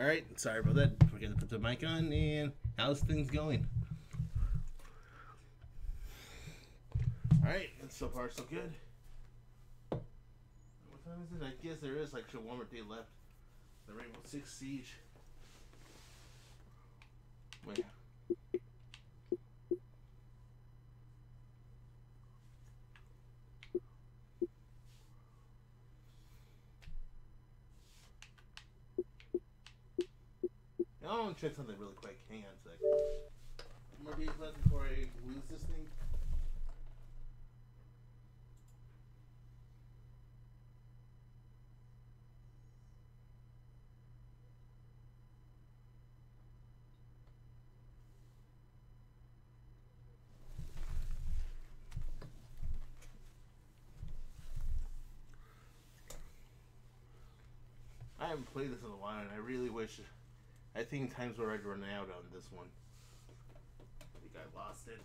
All right, sorry about that. We're gonna put the mic on, and how's things going? All right, so far so good. What time is it? I guess there is like one more day left. The Rainbow Six Siege. Wait. I want to check something really quick. Hang on a sec. More days left before I lose this thing. I haven't played this in a while, and I really wish. I think times were I'd run out on this one. I think I lost it.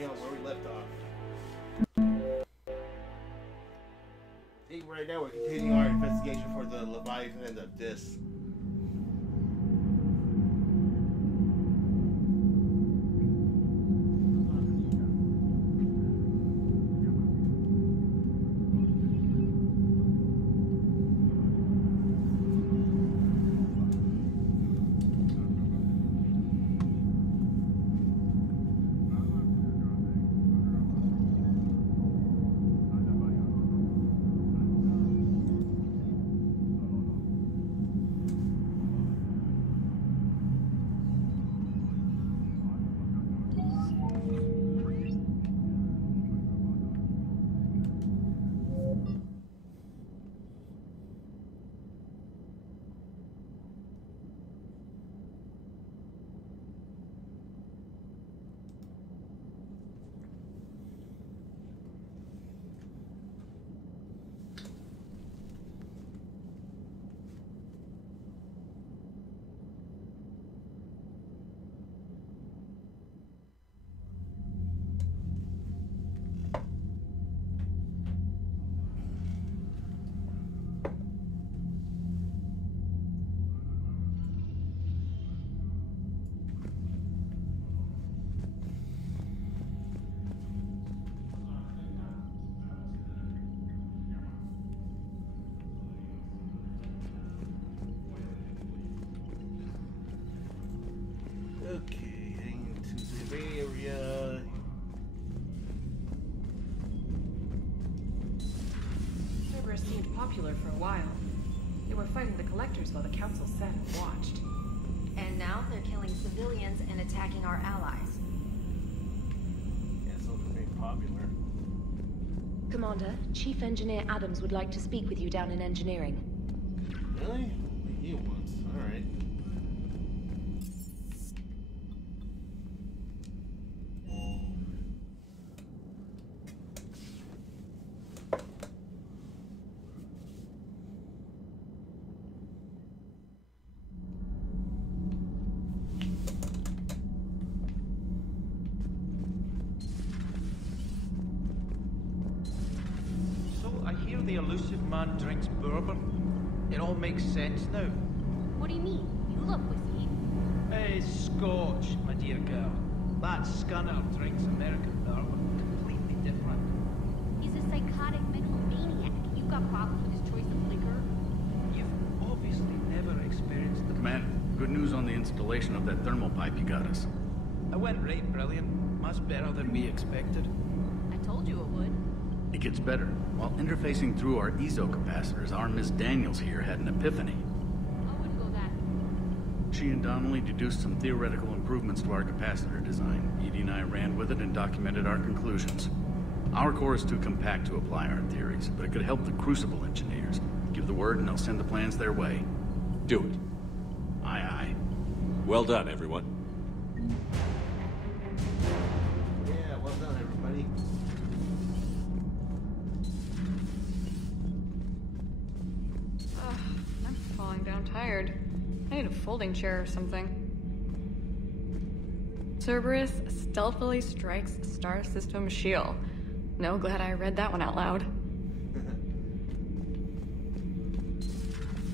continue on where we left off. I think right now we're continuing our investigation for the Leviathan of this. Okay, heading into the Bay Area. Cerberus seemed popular for a while. They were fighting the Collectors while the Council sat and watched. And now they're killing civilians and attacking our allies. Yeah, so they're very popular. Commander, Chief Engineer Adams would like to speak with you down in engineering. Really? He wants. Alright. The elusive man drinks bourbon. It all makes sense now. What do you mean? You look whiskey. Hey, Scotch, my dear girl. That scunner drinks American bourbon. Completely different. He's a psychotic megalomaniac. You've got problems with his choice of liquor? You've obviously never experienced the... Commander, good news on the installation of that thermal pipe you got us. It went right brilliant. Much better than we expected. I told you it would. It gets better. While interfacing through our ESO capacitors, our Miss Daniels here had an epiphany. I wouldn't go that. She and Donnelly deduced some theoretical improvements to our capacitor design. Edie and I ran with it and documented our conclusions. Our core is too compact to apply our theories, but it could help the Crucible engineers. Give the word and they'll send the plans their way. Do it. Aye, aye. Well done, everyone. Yeah, well done, everybody. I'm falling down tired. I need a folding chair or something. Cerberus stealthily strikes Star System shield. No, glad I read that one out loud.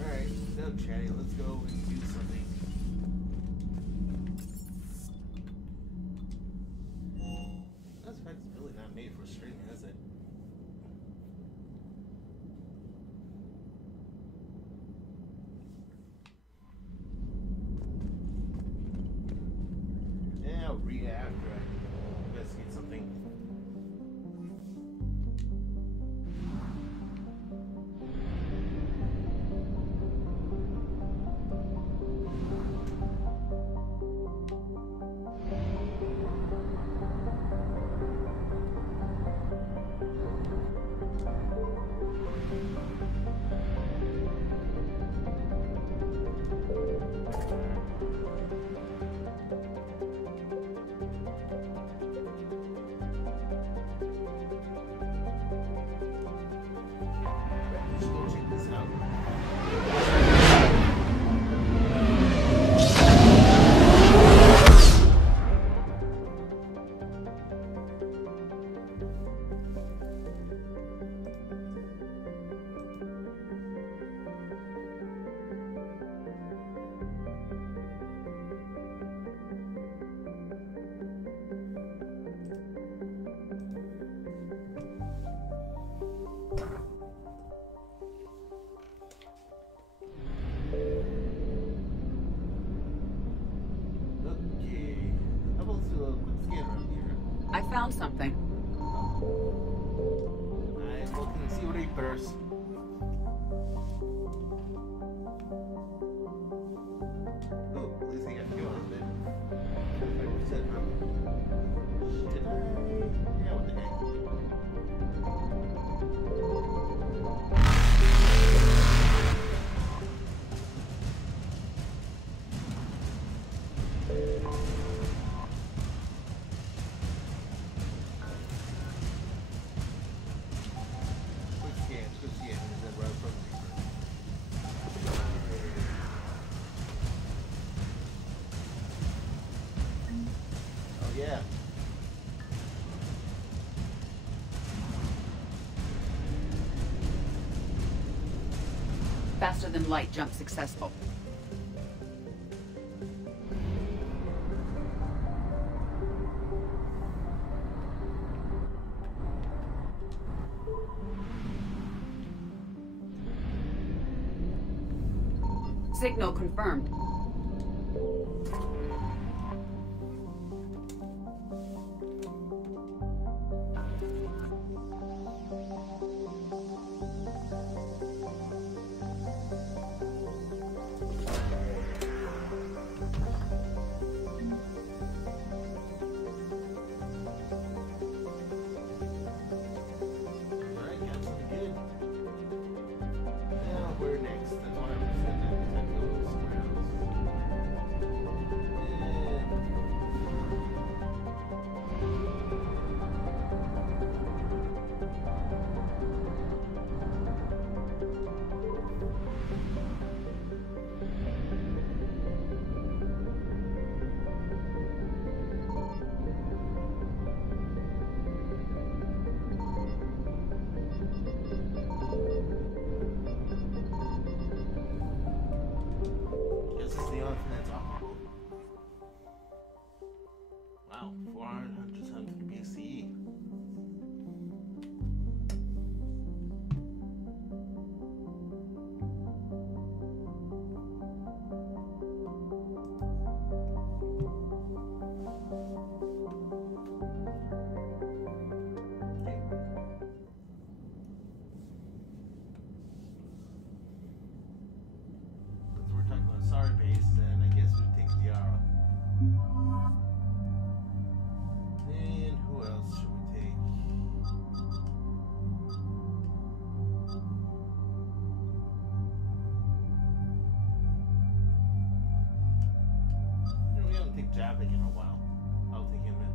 Alright, no chatting. Let's go and do something. That's fact, it's really not made for streaming, is it? Yeah, I'll read it after I investigate something. I found something. I'm looking to see what he first. Oh, at least I got fuel out of it. 25%, huh? Did I? Yeah, what the heck? Yeah. Faster than light jump successful. Signal confirmed. Wow, 400 times BCE. We're talking about Starbase, and I guess we take Liara. And who else should we take? We haven't taken Javik in a while. I'll take him in.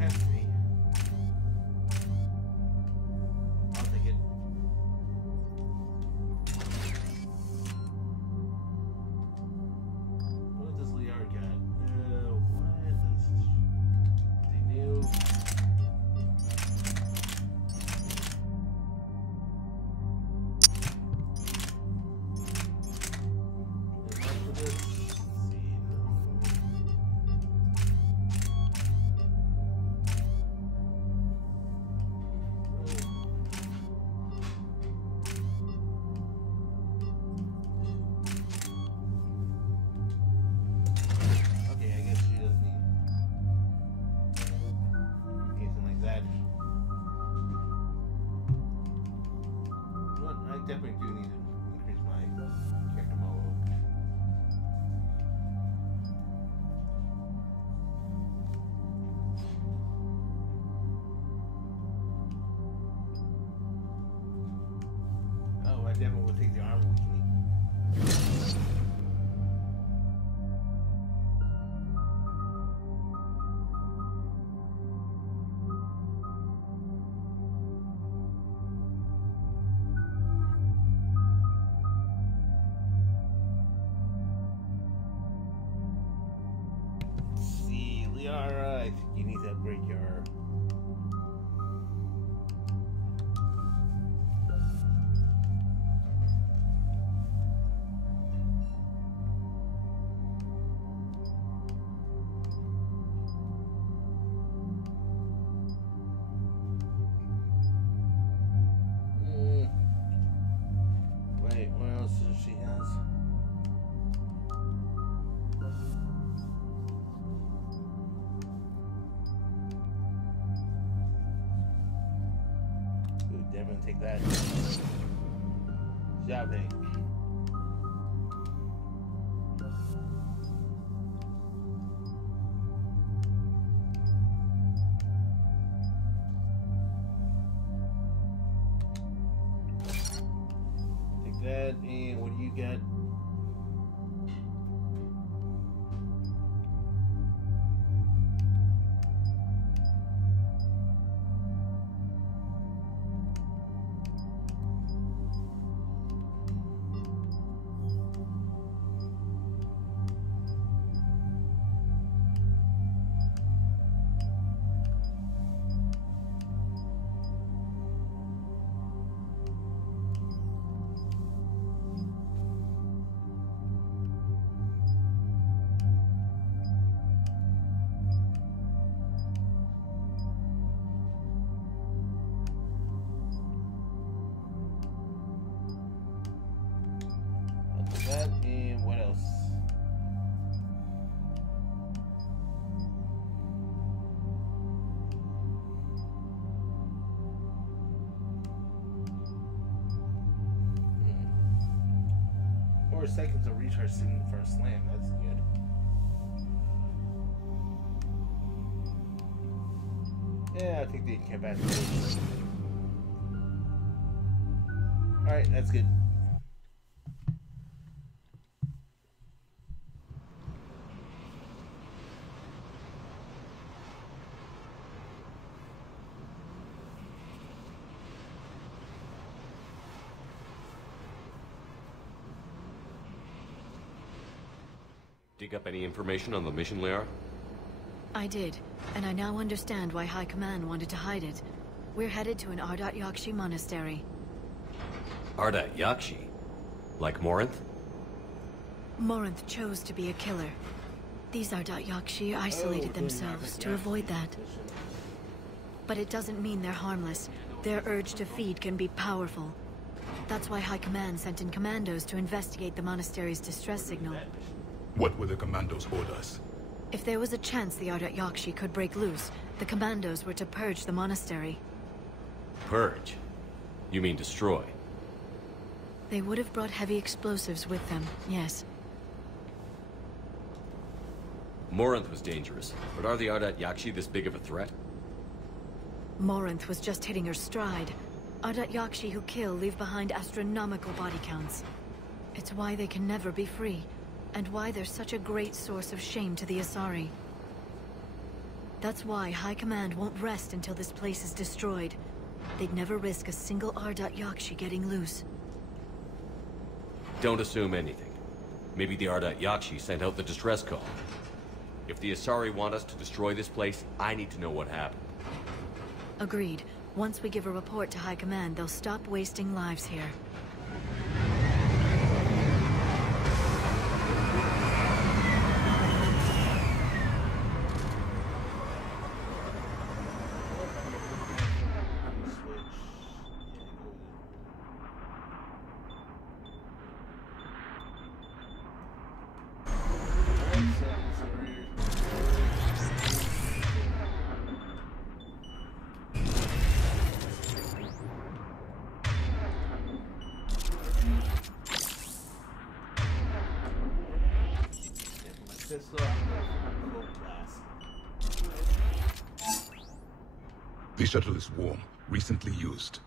past me. I'll take it. What does Liara got? What is the new? Definitely do need to increase my character model. Oh, I definitely will take the armor with me. Liara, I think you need to upgrade your... Wait, what else does she has? Definitely take that. Xiaobei. Take that, and what do you got? That, and what else? Four seconds to recharge signal for a slam. That's good. Yeah, I think they can back. Alright, that's good. Dig up any information on the mission, Liara? I did, and I now understand why High Command wanted to hide it. We're headed to an Ardat Yakshi monastery. Ardat Yakshi? Like Morinth? Morinth chose to be a killer. These Ardat Yakshi isolated themselves to avoid that. But it doesn't mean they're harmless. Their urge to feed can be powerful. That's why High Command sent in commandos to investigate the monastery's distress signal. What were the commandos' orders? If there was a chance the Ardat Yakshi could break loose, the commandos were to purge the monastery. Purge? You mean destroy? They would have brought heavy explosives with them, yes. Morinth was dangerous, but are the Ardat Yakshi this big of a threat? Morinth was just hitting her stride. Ardat Yakshi who kill leave behind astronomical body counts. It's why they can never be free, and why they're such a great source of shame to the Asari. That's why High Command won't rest until this place is destroyed. They'd never risk a single Ardat Yakshi getting loose. Don't assume anything. Maybe the Ardat Yakshi sent out the distress call. If the Asari want us to destroy this place, I need to know what happened. Agreed. Once we give a report to High Command, they'll stop wasting lives here. The shuttle is warm, recently used.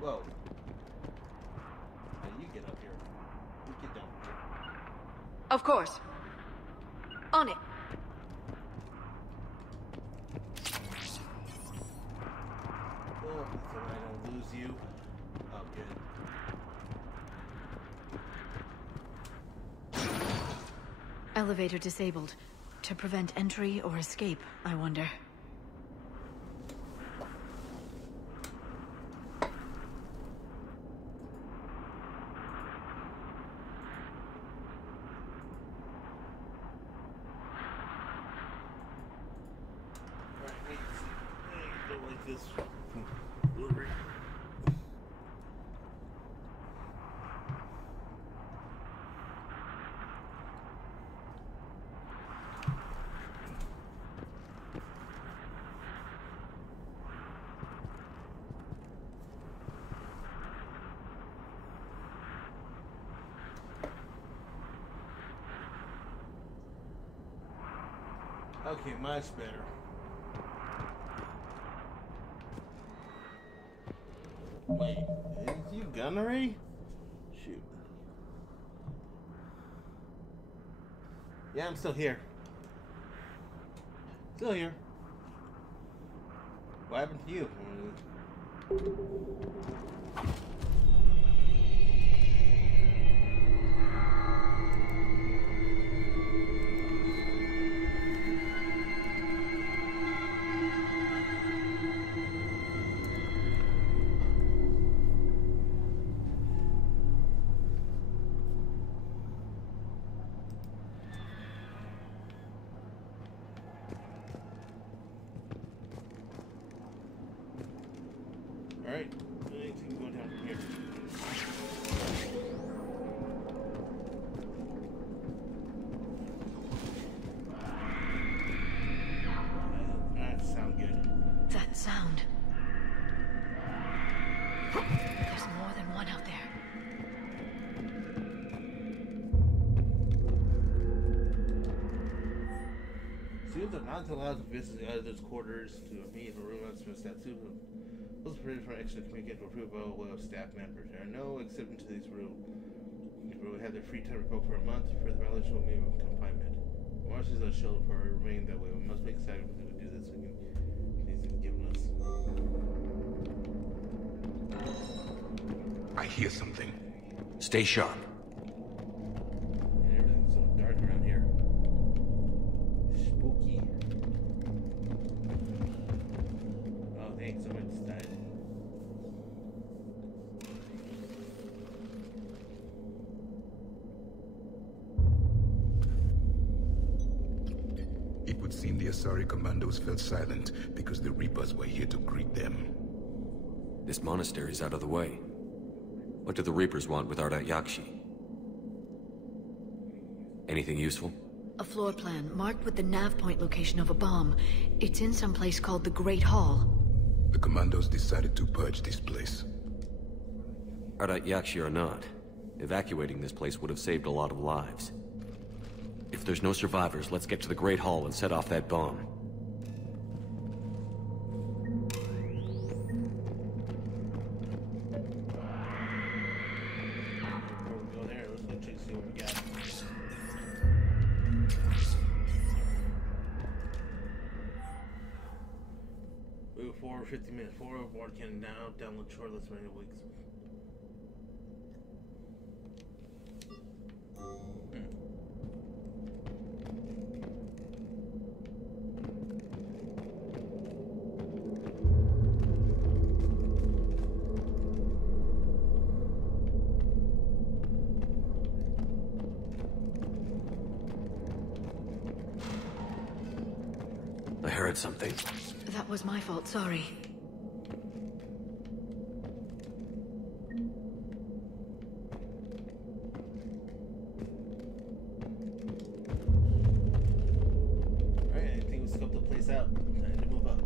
Whoa. Hey, you get up here. You get down here. Of course. On it. Oh, so I don't lose you. Oh, good. Elevator disabled. To prevent entry or escape, I wonder. Okay, much better. Wait, is you gunnery? Shoot. Yeah, I'm still here. Still here. What happened to you? Alright, I think we can go down from here. That sounds good. That sound. There's more than one out there. Students are not allowed to visit the others' quarters to meet in a room outside staff. Those permitted for extra communication approved by all staff members. There are no exceptions to these rules. People will have their free time revoked for a month. Further violation will mean confinement. Marshals are shielded for remaining that way. We must make sacrifices to do this. Please give us. I hear something. Stay sharp. And everything's so dark around here. Spooky. Oh, thanks. Someone just died. It would seem the Asari commandos fell silent because the Reapers were here to greet them. This monastery's out of the way. What do the Reapers want with Ardat Yakshi? Anything useful? A floor plan marked with the nav point location of a bomb. It's in some place called the Great Hall. The commandos decided to purge this place. Ardat Yakshi or not, evacuating this place would have saved a lot of lives. If there's no survivors, let's get to the Great Hall and set off that bomb. Move forward 50 minutes. Forward board can now download shortlist for any weeks. I heard something. That was my fault, sorry. Alright, I think we scoped the place out. Time to move up.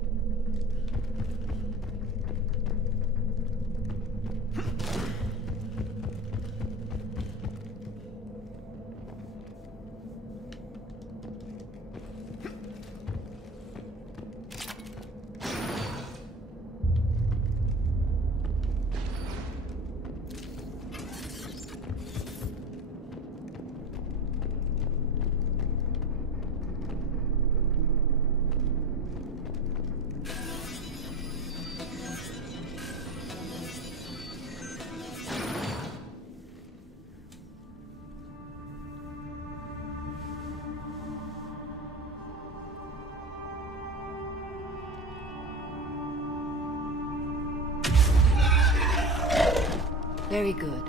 Very good.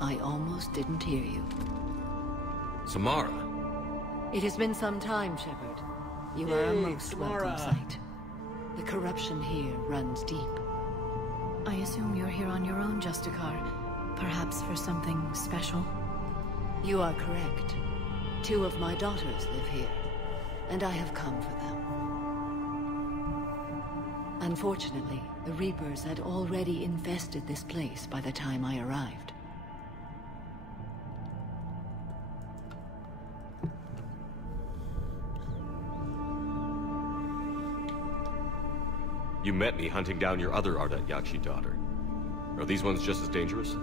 I almost didn't hear you. Samara. It has been some time, Shepard. You are a most welcome sight. The corruption here runs deep. I assume you're here on your own, Justicar. Perhaps for something special? You are correct. 2 of my daughters live here, and I have come for them. Unfortunately, the Reapers had already infested this place by the time I arrived. You met me hunting down your other Ardat Yakshi daughter. Are these ones just as dangerous?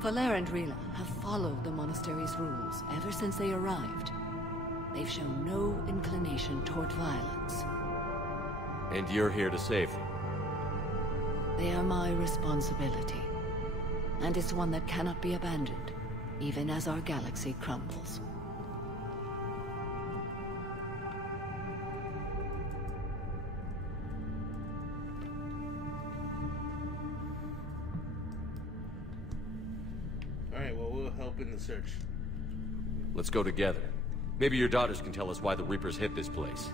Falere and Rila have followed the monastery's rules ever since they arrived. They've shown no inclination toward violence. And you're here to save them? They are my responsibility. And it's one that cannot be abandoned, even as our galaxy crumbles. Alright, well, we'll help in the search. Let's go together. Maybe your daughters can tell us why the Reapers hit this place.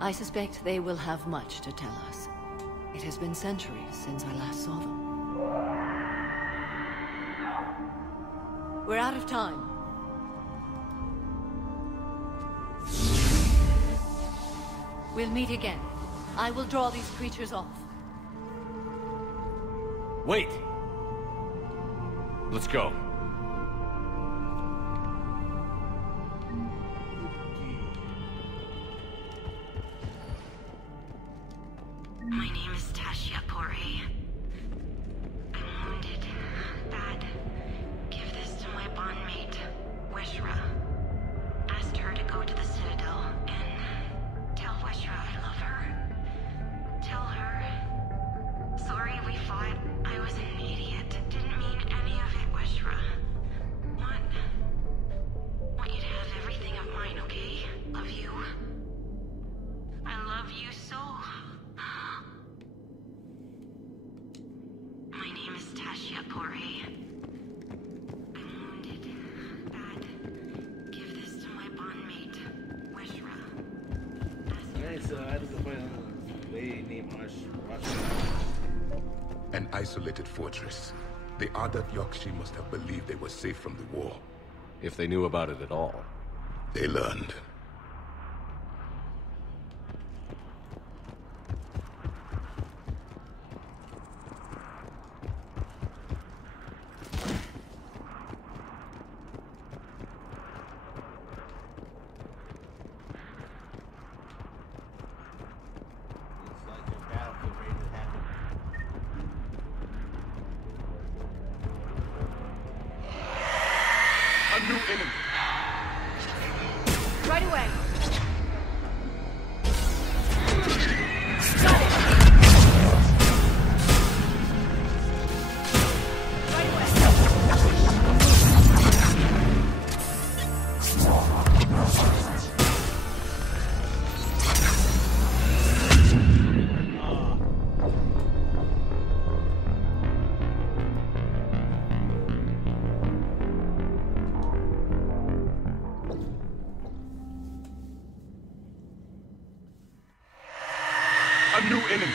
I suspect they will have much to tell us. It has been centuries since I last saw them. We're out of time. We'll meet again. I will draw these creatures off. Wait! Let's go. My name is Tasha Pore. I'm wounded. Bad. Give this to my bondmate, Weshra. Asked her to go to the Citadel and tell Weshra I love her. Tell her. Sorry we fought. I was an idiot. Didn't mean any of it, Weshra. Want you to have everything of mine, okay? Love you. I love you so. My name is Tasha Pore. I'm wounded. Bad. Give this to my bondmate, Weshra. Alright, so I had to go find a lady named Ashra. An isolated fortress. The Ardat Yakshi must have believed they were safe from the war. If they knew about it at all. They learned. Looks like a battlefield ready to happen. A new enemy! Right away. A new enemy.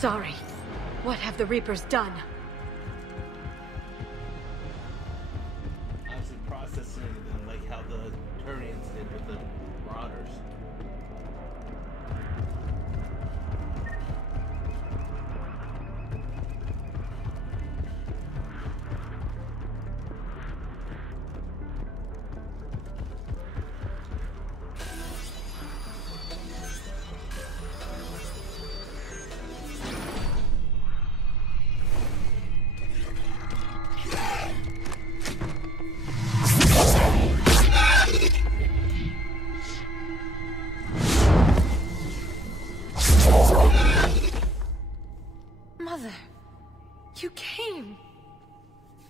Sorry. What have the Reapers done? I was processing them like how the Turians did with the Marauders.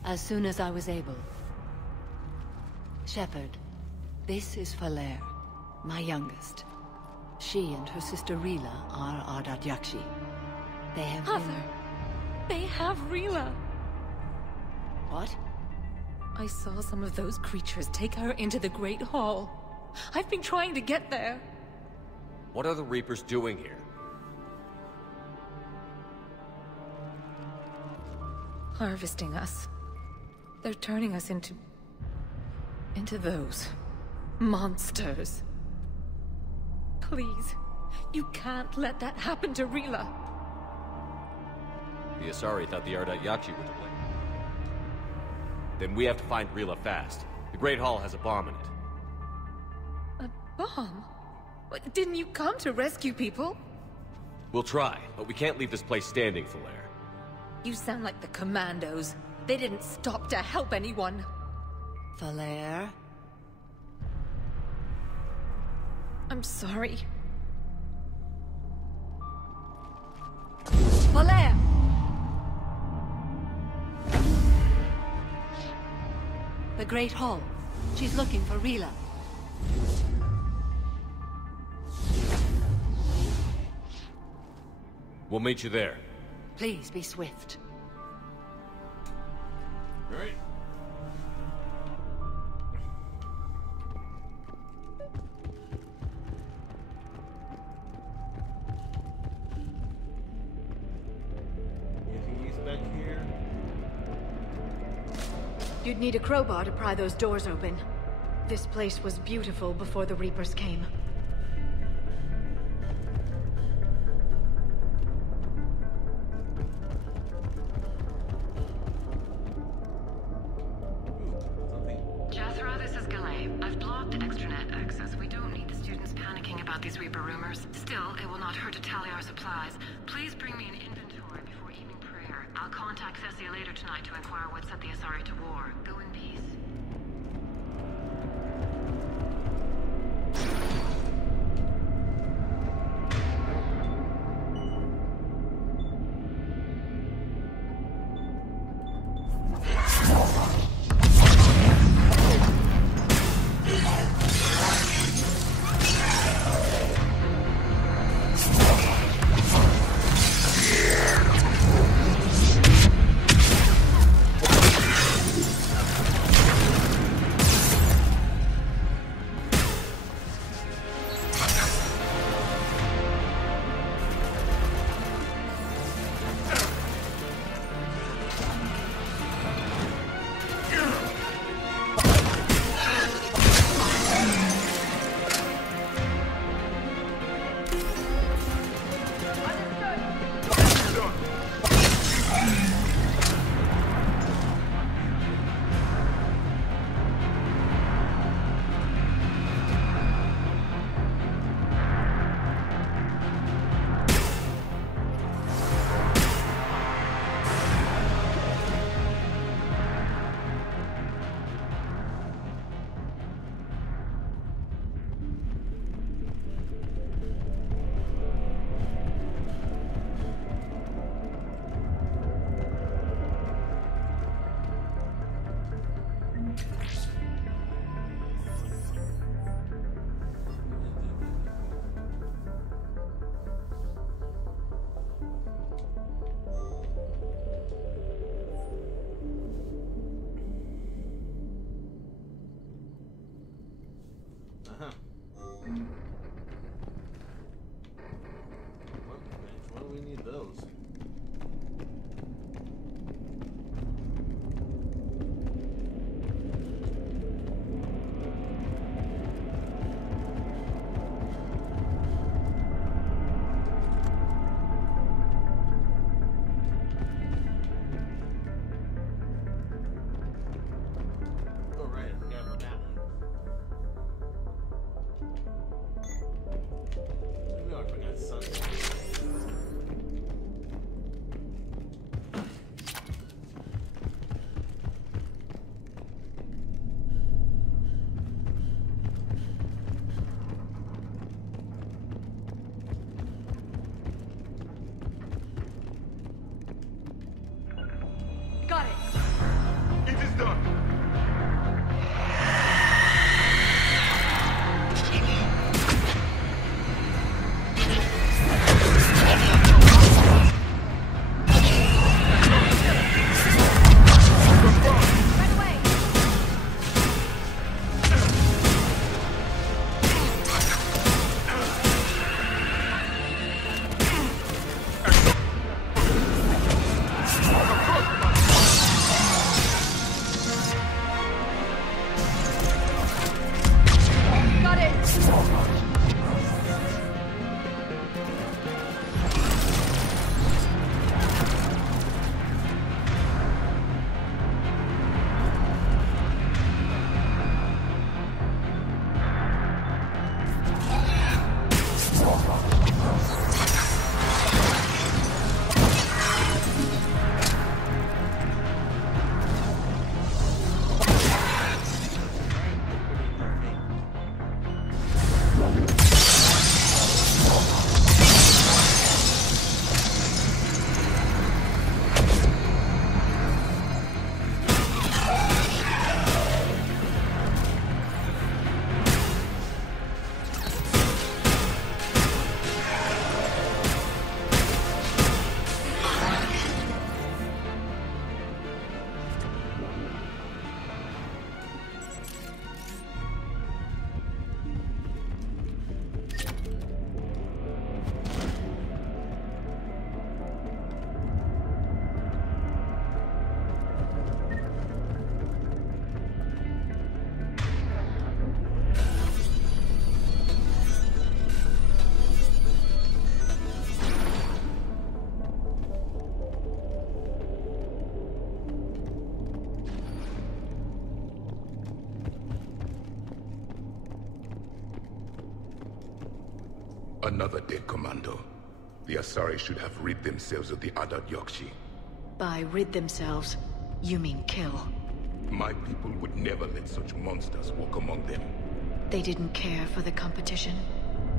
As soon as I was able. Shepard, this is Falere, my youngest. She and her sister Rila are Ardat Yakshi. They have Mother, they have Rila. What? I saw some of those creatures take her into the Great Hall. I've been trying to get there. What are the Reapers doing here? Harvesting us. They're turning us into those monsters. Please, you can't let that happen to Rila. The Asari thought the Ardat Yakshi were to blame. Then we have to find Rila fast. The Great Hall has a bomb in it. A bomb? Didn't you come to rescue people? We'll try, but we can't leave this place standing, Falere. You sound like the Commandos. They didn't stop to help anyone. Falere? I'm sorry. Falere! The Great Hall. She's looking for Rila. We'll meet you there. Please be swift. Right. He's back here. You'd need a crowbar to pry those doors open. This place was beautiful before the Reapers came. Jethro, this is Galay. I've blocked extranet access. We don't need the students panicking about these Reaper rumors. Still, it will not hurt to tally our supplies. Please bring me an inventory before evening prayer. I'll contact Cessia later tonight to inquire what set the Asari to war. Go in peace. Uh-huh. Why do we need those? Oh, right, I forgot about that one. I know I forgot something. Got it. It is done. Right away. Got it. Another dead commando. The Asari should have rid themselves of the Adat Yakshi. By rid themselves, you mean kill. My people would never let such monsters walk among them. They didn't care for the competition.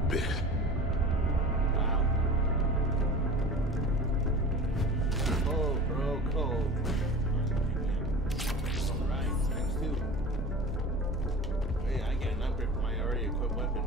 Blech. Oh, bro, cold. Alright, times 2. Hey, I get an upgrade for my already equipped weapon.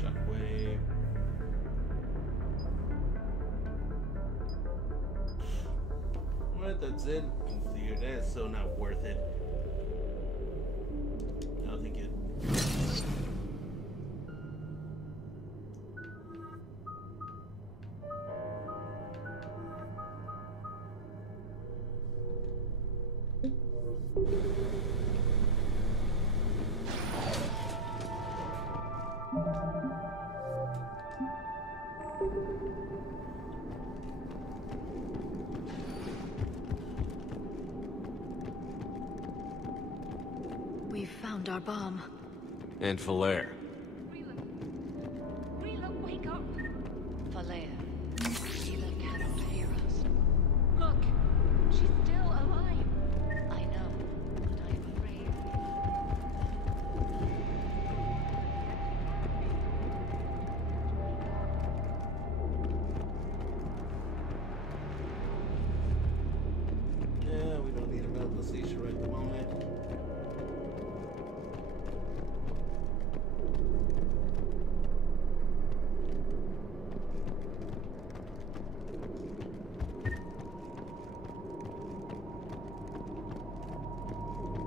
Shockwave. What? That's it? Dude, that is so not worth it. I don't think it. our bomb. And Falair. Rila, wake up! Falair. Rila cannot hear us. Look, she's still alive. I know, but I am afraid. Yeah, we don't need a medical station right at the moment.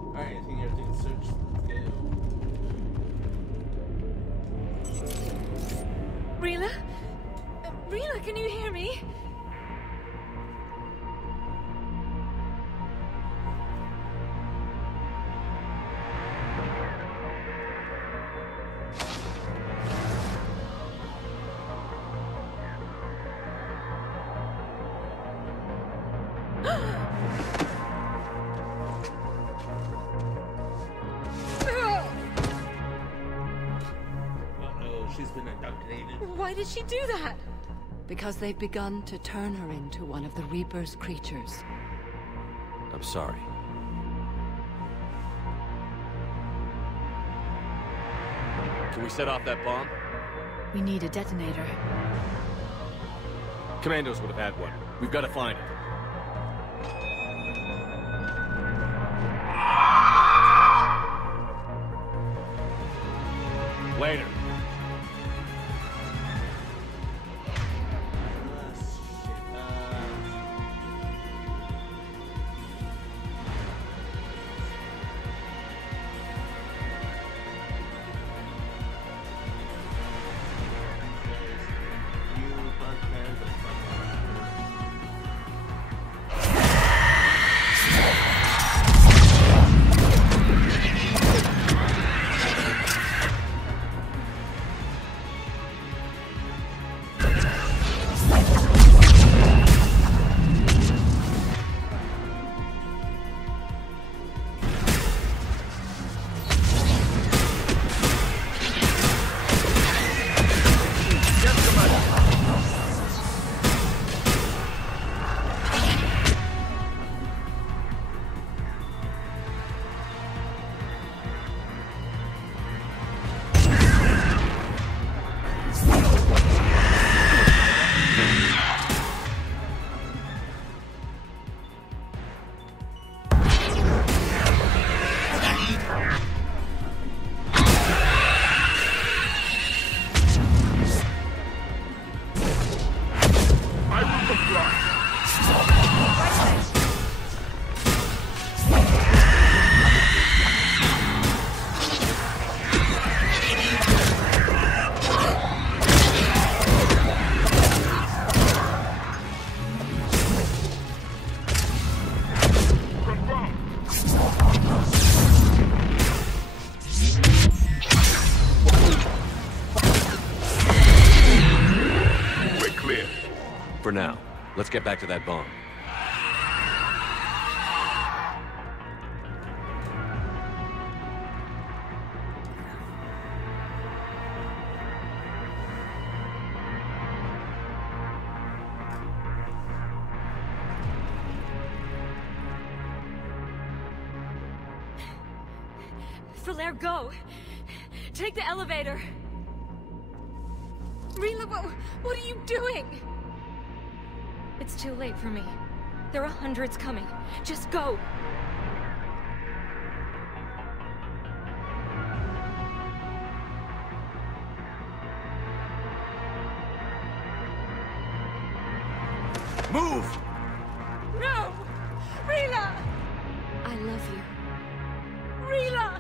Alright, I think everything's searched. Let's go. Rila? Rila, can you hear me? Uh-oh, she's been indoctrinated. Why did she do that? Because they've begun to turn her into one of the Reaper's creatures. I'm sorry. Can we set off that bomb? We need a detonator. Commandos would have had one. We've got to find it. Later. For now, let's get back to that bomb. Falair, go! Take the elevator! Rila, what are you doing? It's too late for me. There are hundreds coming. Just go! Move! No! Rila! I love you. Rila!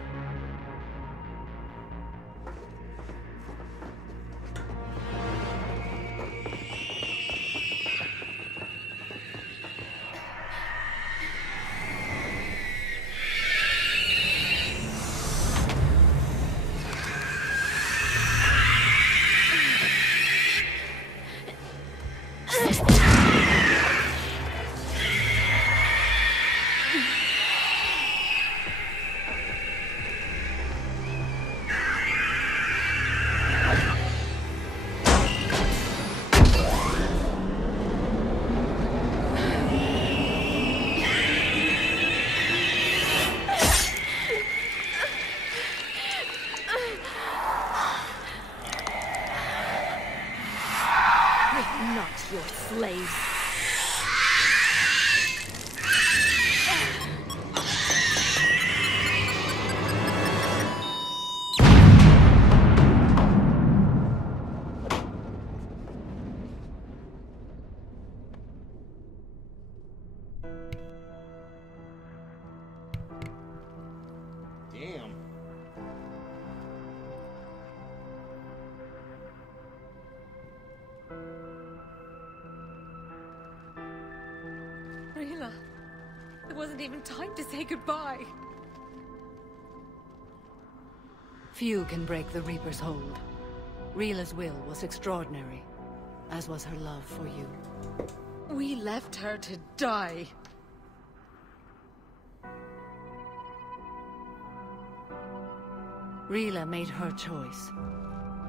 not your slaves. Damn. Rila, there wasn't even time to say goodbye. Few can break the Reaper's hold. Rila's will was extraordinary, as was her love for you. We left her to die. Rila made her choice,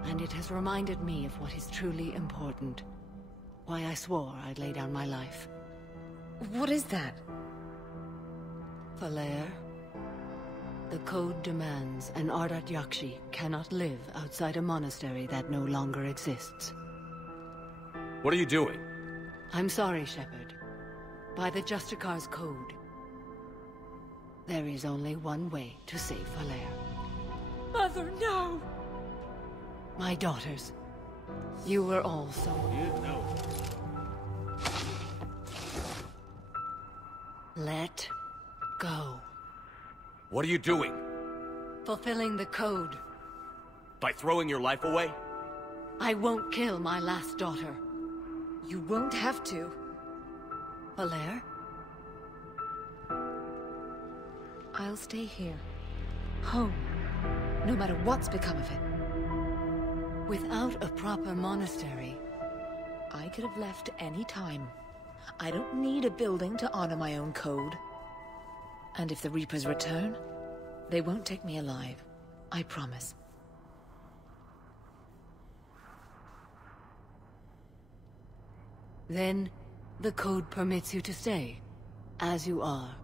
and it has reminded me of what is truly important. Why I swore I'd lay down my life. What is that? Falere. The code demands an Ardat Yakshi cannot live outside a monastery that no longer exists. What are you doing? I'm sorry, Shepard. By the Justicar's code, there is only one way to save Falere. Mother, no! My daughters, you were all so... You know. Let go. What are you doing? Fulfilling the code. By throwing your life away? I won't kill my last daughter. You won't have to. Falere? I'll stay here. Home. No matter what's become of it. Without a proper monastery... I could have left any time. I don't need a building to honor my own code. And if the Reapers return, they won't take me alive. I promise. Then, the code permits you to stay, as you are.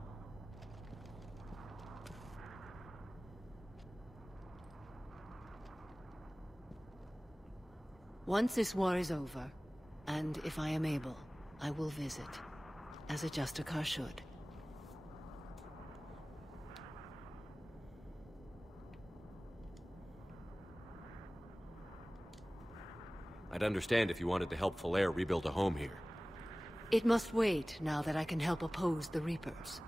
Once this war is over, and if I am able, I will visit, as a Justicar should. I'd understand if you wanted to help Falere rebuild a home here. It must wait now that I can help oppose the Reapers.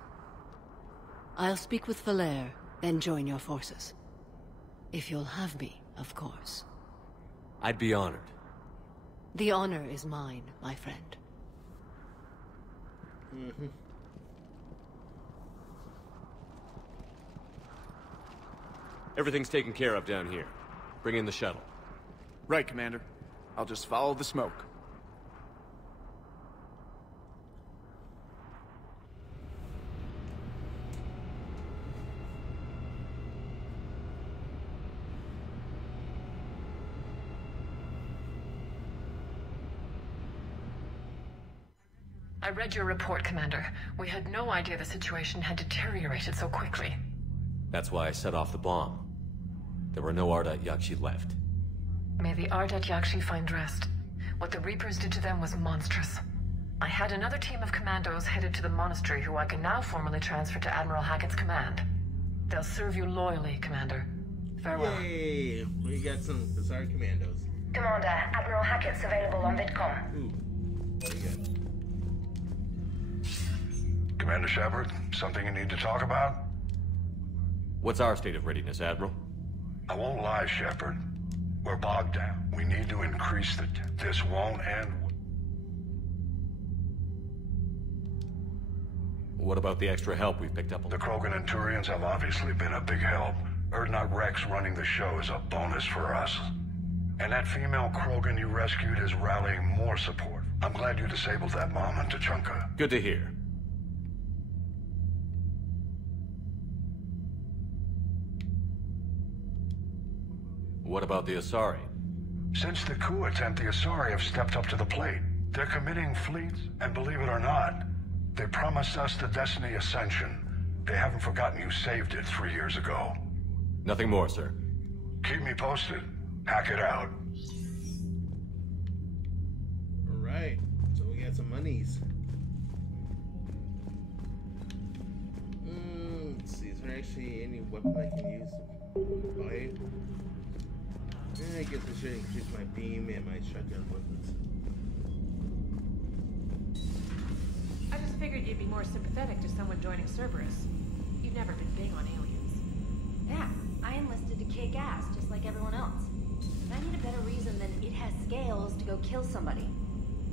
I'll speak with Falere, then join your forces. If you'll have me, of course. I'd be honored. The honor is mine, my friend. Mm-hmm. Everything's taken care of down here. Bring in the shuttle. Right, Commander. I'll just follow the smoke. I read your report, Commander. We had no idea the situation had deteriorated so quickly. That's why I set off the bomb. There were no Ardat Yakshi left. May the Ardat Yakshi find rest. What the Reapers did to them was monstrous. I had another team of commandos headed to the monastery who I can now formally transfer to Admiral Hackett's command. They'll serve you loyally, Commander. Farewell. Yay! We got some bizarre commandos. Commander, Admiral Hackett's available on VidCom. Ooh. What do you got? Commander Shepard, something you need to talk about? What's our state of readiness, Admiral? I won't lie, Shepard. We're bogged down. We need to increase the... This won't end... What about the extra help we've picked up? The Krogan and Turians have obviously been a big help. Urdnot Rex running the show is a bonus for us. And that female Krogan you rescued is rallying more support. I'm glad you disabled that bomb in Tuchanka. Good to hear. What about the Asari? Since the coup attempt, the Asari have stepped up to the plate. They're committing fleets, and believe it or not, they promised us the Destiny Ascension. They haven't forgotten you saved it 3 years ago. Nothing more, sir. Keep me posted. Hack it out. Alright. got some monies. Let's see, is there actually any weapon I can use to buy? I guess I should increase my beam and my shotgun weapons. I just figured you'd be more sympathetic to someone joining Cerberus. You've never been big on aliens. Yeah, I enlisted to kick ass just like everyone else. But I need a better reason than it has scales to go kill somebody.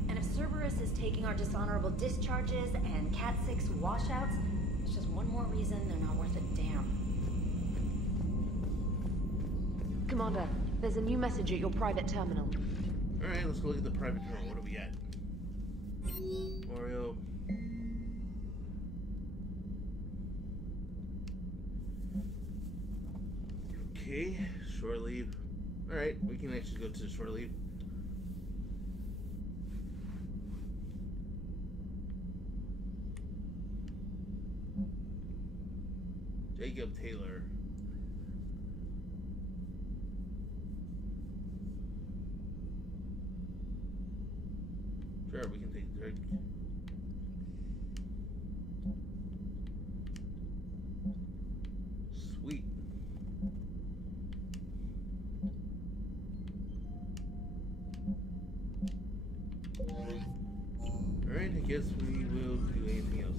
And if Cerberus is taking our dishonorable discharges and Cat 6 washouts, it's just one more reason they're not worth a damn. Commander, there's a new message at your private terminal. Alright, let's go look at the private terminal. What do we got? Mario. Okay, shore leave. Alright, we can actually go to the shore leave. Jacob Taylor. Sure, we can take Drake. Sweet. Alright, I guess we will do anything else.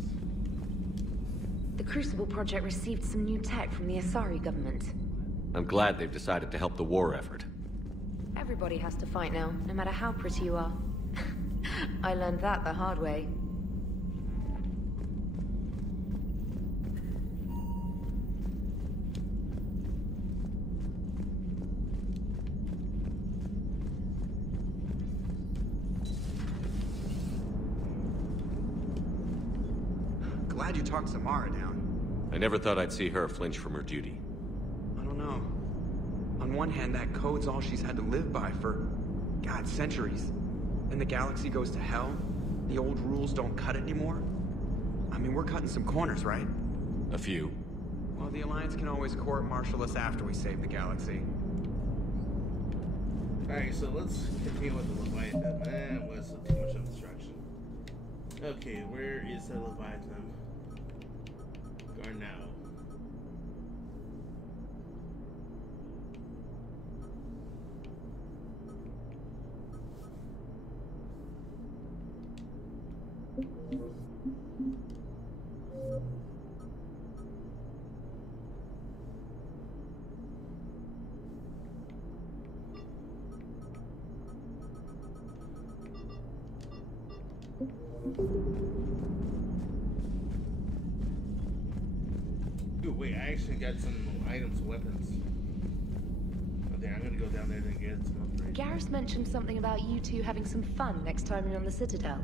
The Crucible Project received some new tech from the Asari government. I'm glad they've decided to help the war effort. Everybody has to fight now, no matter how pretty you are. I learned that the hard way. Glad you talked Samara down. I never thought I'd see her flinch from her duty. I don't know. On one hand, that code's all she's had to live by for, God, centuries. Then the galaxy goes to hell. The old rules don't cut anymore. I mean, we're cutting some corners, right? A few. Well, the Alliance can always court-martial us after we save the galaxy. Alright, so let's continue with the Leviathan. Was too much of a distraction. Okay, where is the Leviathan? Garnau. Ooh, wait, I actually got some items, weapons. Okay, I'm gonna go down there and get some upgrades. Garrus mentioned something about you two having some fun next time you're on the Citadel.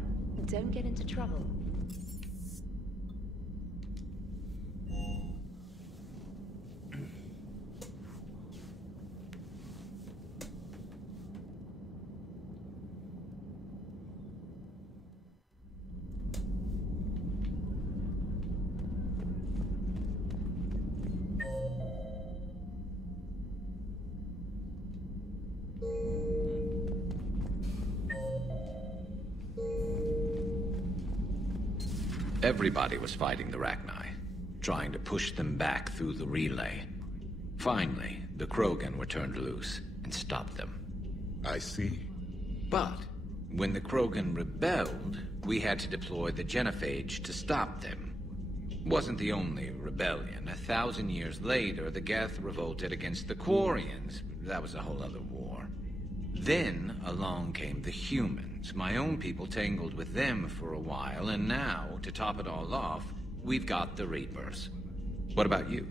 Don't get into trouble. Everybody was fighting the Rachni, trying to push them back through the relay. Finally, the Krogan were turned loose and stopped them. I see. But when the Krogan rebelled, we had to deploy the Genophage to stop them. Wasn't the only rebellion. 1,000 years later, the Geth revolted against the Quarians. That was a whole other war. Then along came the humans. My own people tangled with them for a while, and now, to top it all off, we've got the Reapers. What about you?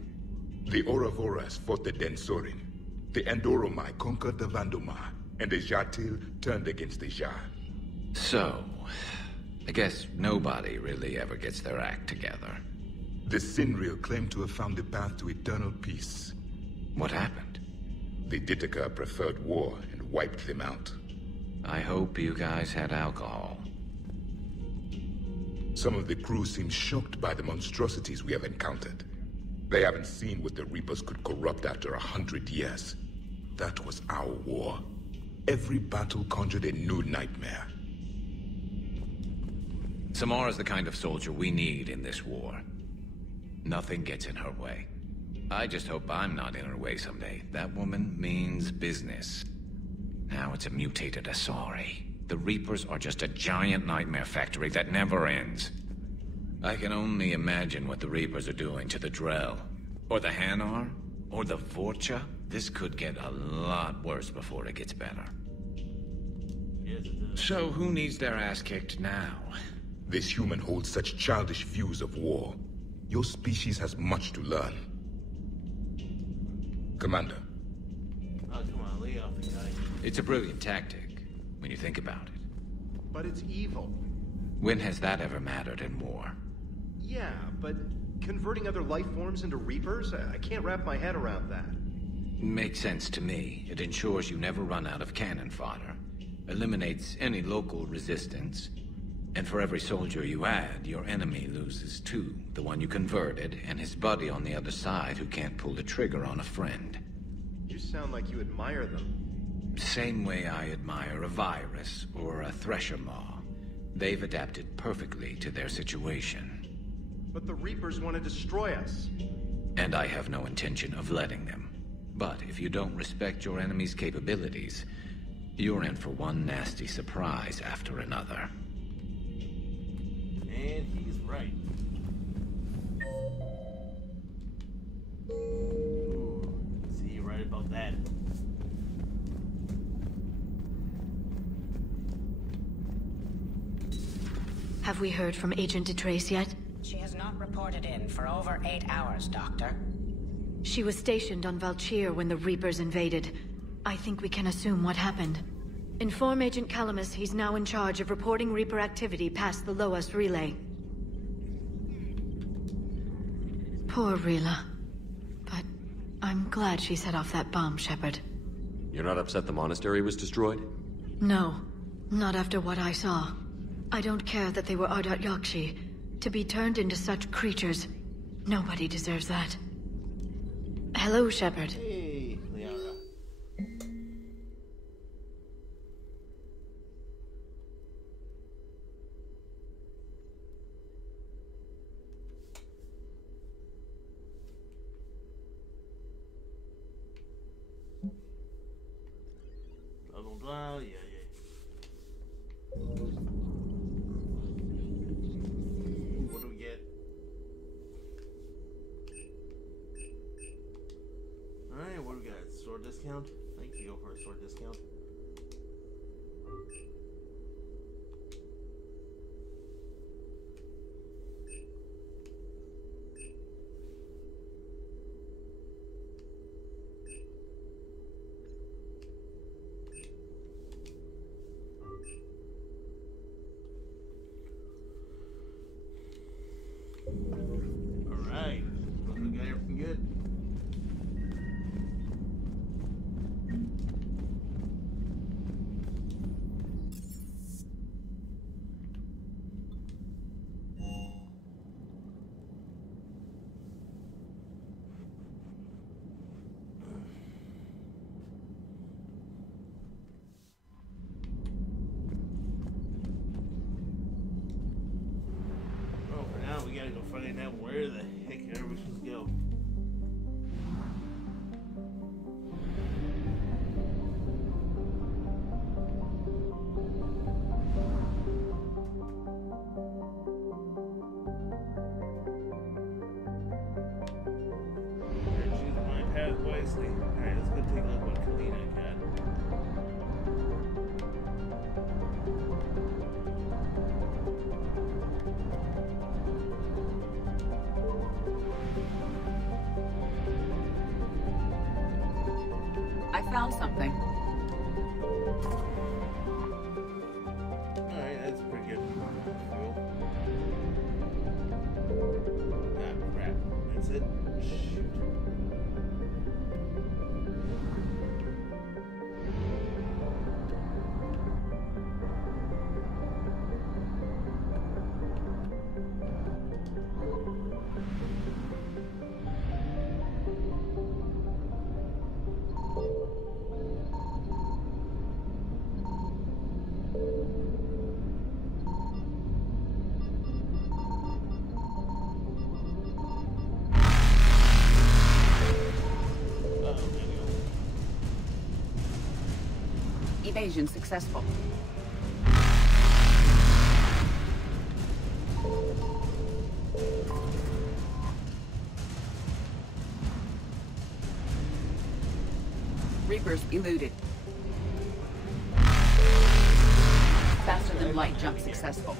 The Ouroboros fought the Densorin. The Andoromai conquered the Vandomar, and the Jatil turned against the Jar. So, I guess nobody really ever gets their act together. The Sinriel claimed to have found the path to eternal peace. What happened? The Ditaka preferred war and wiped them out. I hope you guys had alcohol. Some of the crew seem shocked by the monstrosities we have encountered. They haven't seen what the Reapers could corrupt after 100 years. That was our war. Every battle conjured a new nightmare. Samara's the kind of soldier we need in this war. Nothing gets in her way. I just hope I'm not in her way someday. That woman means business. Now it's a mutated Asari. The Reapers are just a giant nightmare factory that never ends. I can only imagine what the Reapers are doing to the Drell. Or the Hanar. Or the Vorcha. This could get a lot worse before it gets better. So who needs their ass kicked now? This human holds such childish views of war. Your species has much to learn. Commander. Oh, come on, lay off the guy. It's a brilliant tactic, when you think about it. But it's evil. When has that ever mattered in war? Yeah, but converting other life forms into Reapers? I can't wrap my head around that. Makes sense to me. It ensures you never run out of cannon fodder. Eliminates any local resistance. And for every soldier you add, your enemy loses two. The one you converted, and his buddy on the other side who can't pull the trigger on a friend. You sound like you admire them. Same way I admire a virus or a thresher maw. They've adapted perfectly to their situation. But the Reapers want to destroy us. And I have no intention of letting them. But if you don't respect your enemy's capabilities, you're in for one nasty surprise after another. And he's right. Ooh, see, you're right about that. Have we heard from Agent DeTrace yet? She has not reported in for over 8 hours, Doctor. She was stationed on Valchir when the Reapers invaded. I think we can assume what happened. Inform Agent Calamus he's now in charge of reporting Reaper activity past the Loas relay. Poor Rila. But I'm glad she set off that bomb, Shepard. You're not upset the monastery was destroyed? No, not after what I saw. I don't care that they were Ardat Yakshi. To be turned into such creatures, nobody deserves that. Hello, Shepard. Hey, Liara. Blah, blah, blah. Yeah. What do we get? Alright, what do we got? Sword discount? I think we go for a sword discount. Alright, looks like we got everything good. Well, for now, we gotta go find out where the heck everybody's supposed to go. Better choose my path wisely. Alright, let's go take a look at what Kalina got. I found something. Alright, that's pretty good. Cool. Ah, crap. That's it? Shoot. Evasion successful. Reapers eluded. Faster than light jump successful.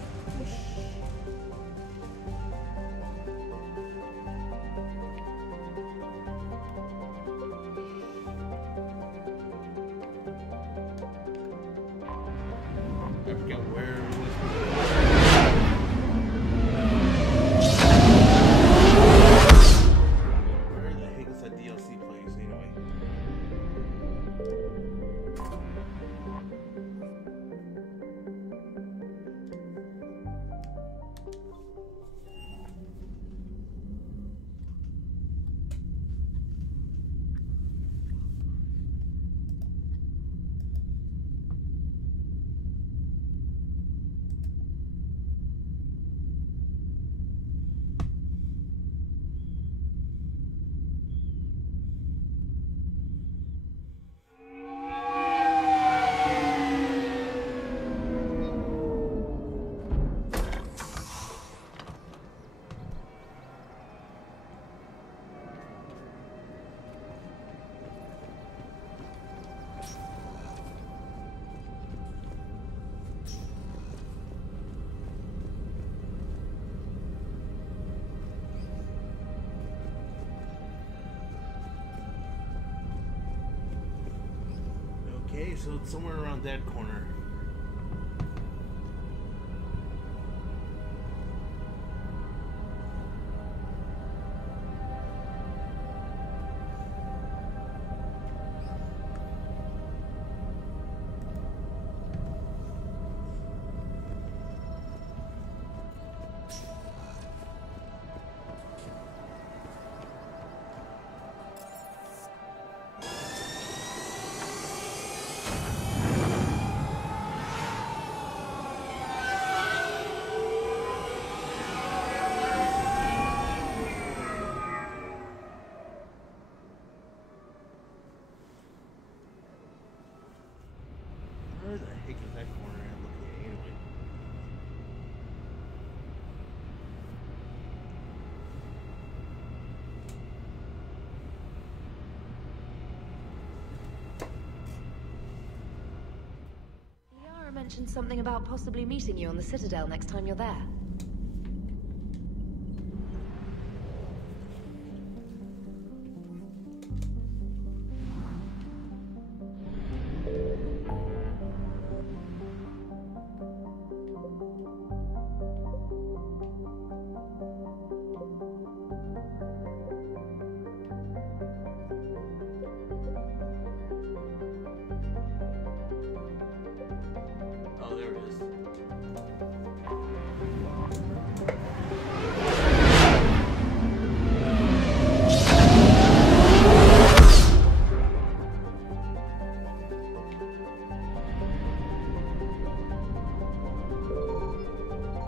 I forget where it was. Where the heck is that DLC place anyway? Okay, so it's somewhere around that corner. Where the heck is that corner I'm looking at anyway? Liara mentioned something about possibly meeting you on the Citadel next time you're there. Oh, there it is.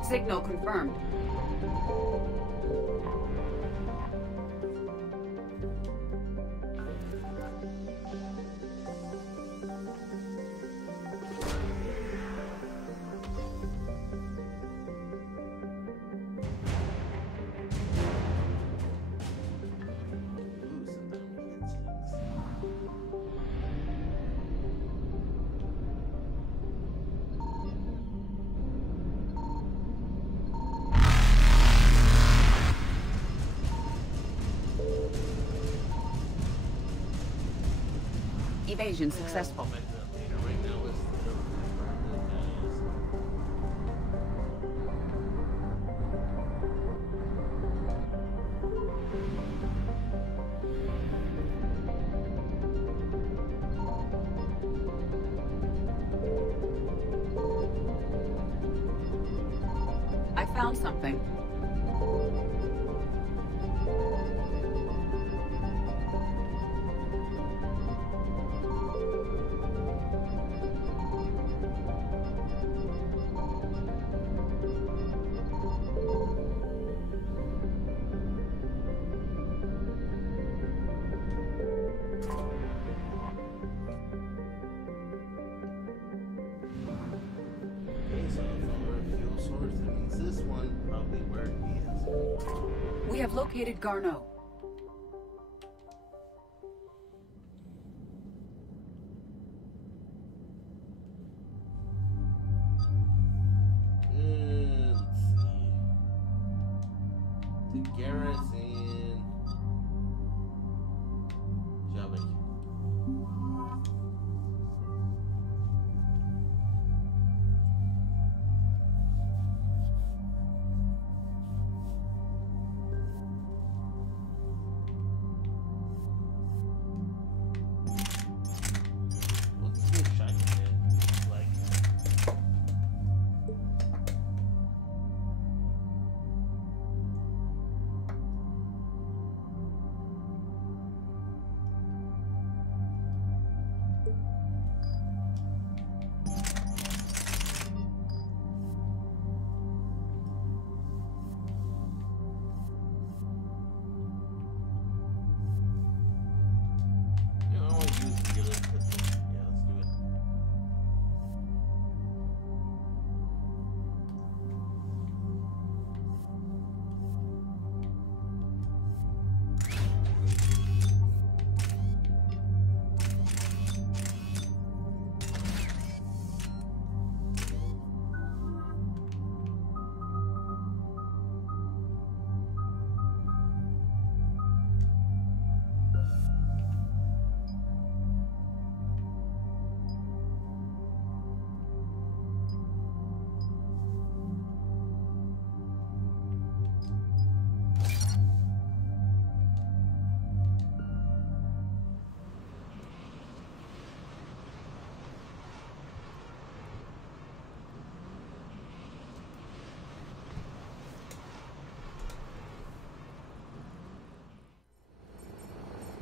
Signal confirmed. Evasion successful. I found something. this one probably where he is. We have located Garneau. Let's see. The garrison. Jabek.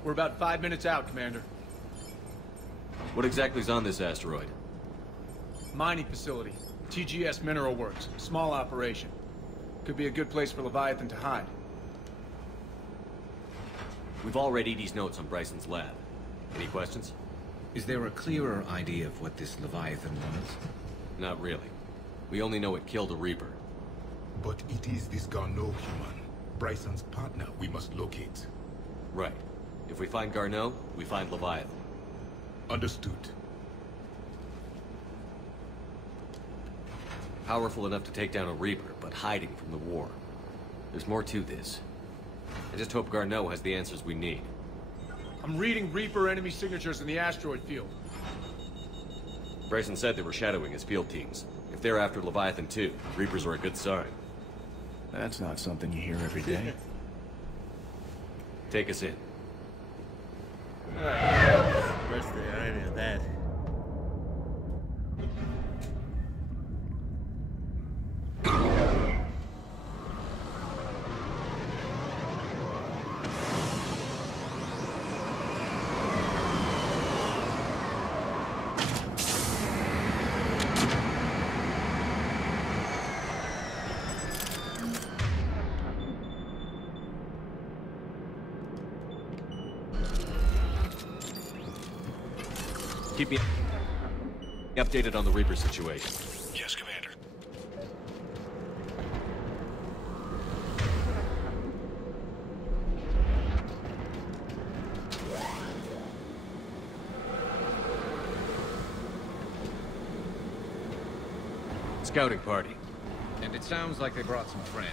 We're about 5 minutes out, Commander. What exactly is on this asteroid? Mining facility. TGS Mineral Works. Small operation. Could be a good place for Leviathan to hide. We've all read Edie's notes on Bryson's lab. Any questions? Is there a clearer idea of what this Leviathan was? Not really. We only know it killed a Reaper. But it is this Garneau human, Bryson's partner, we must locate. Right. If we find Garneau, we find Leviathan. Understood. Powerful enough to take down a Reaper, but hiding from the war. There's more to this. I just hope Garneau has the answers we need. I'm reading Reaper enemy signatures in the asteroid field. Bryson said they were shadowing his field teams. If they're after Leviathan too, Reapers are a good sign. That's not something you hear every day. Take us in. Where's the irony of that? Keep me updated on the Reaper situation. Yes, Commander. Scouting party. And it sounds like they brought some friends.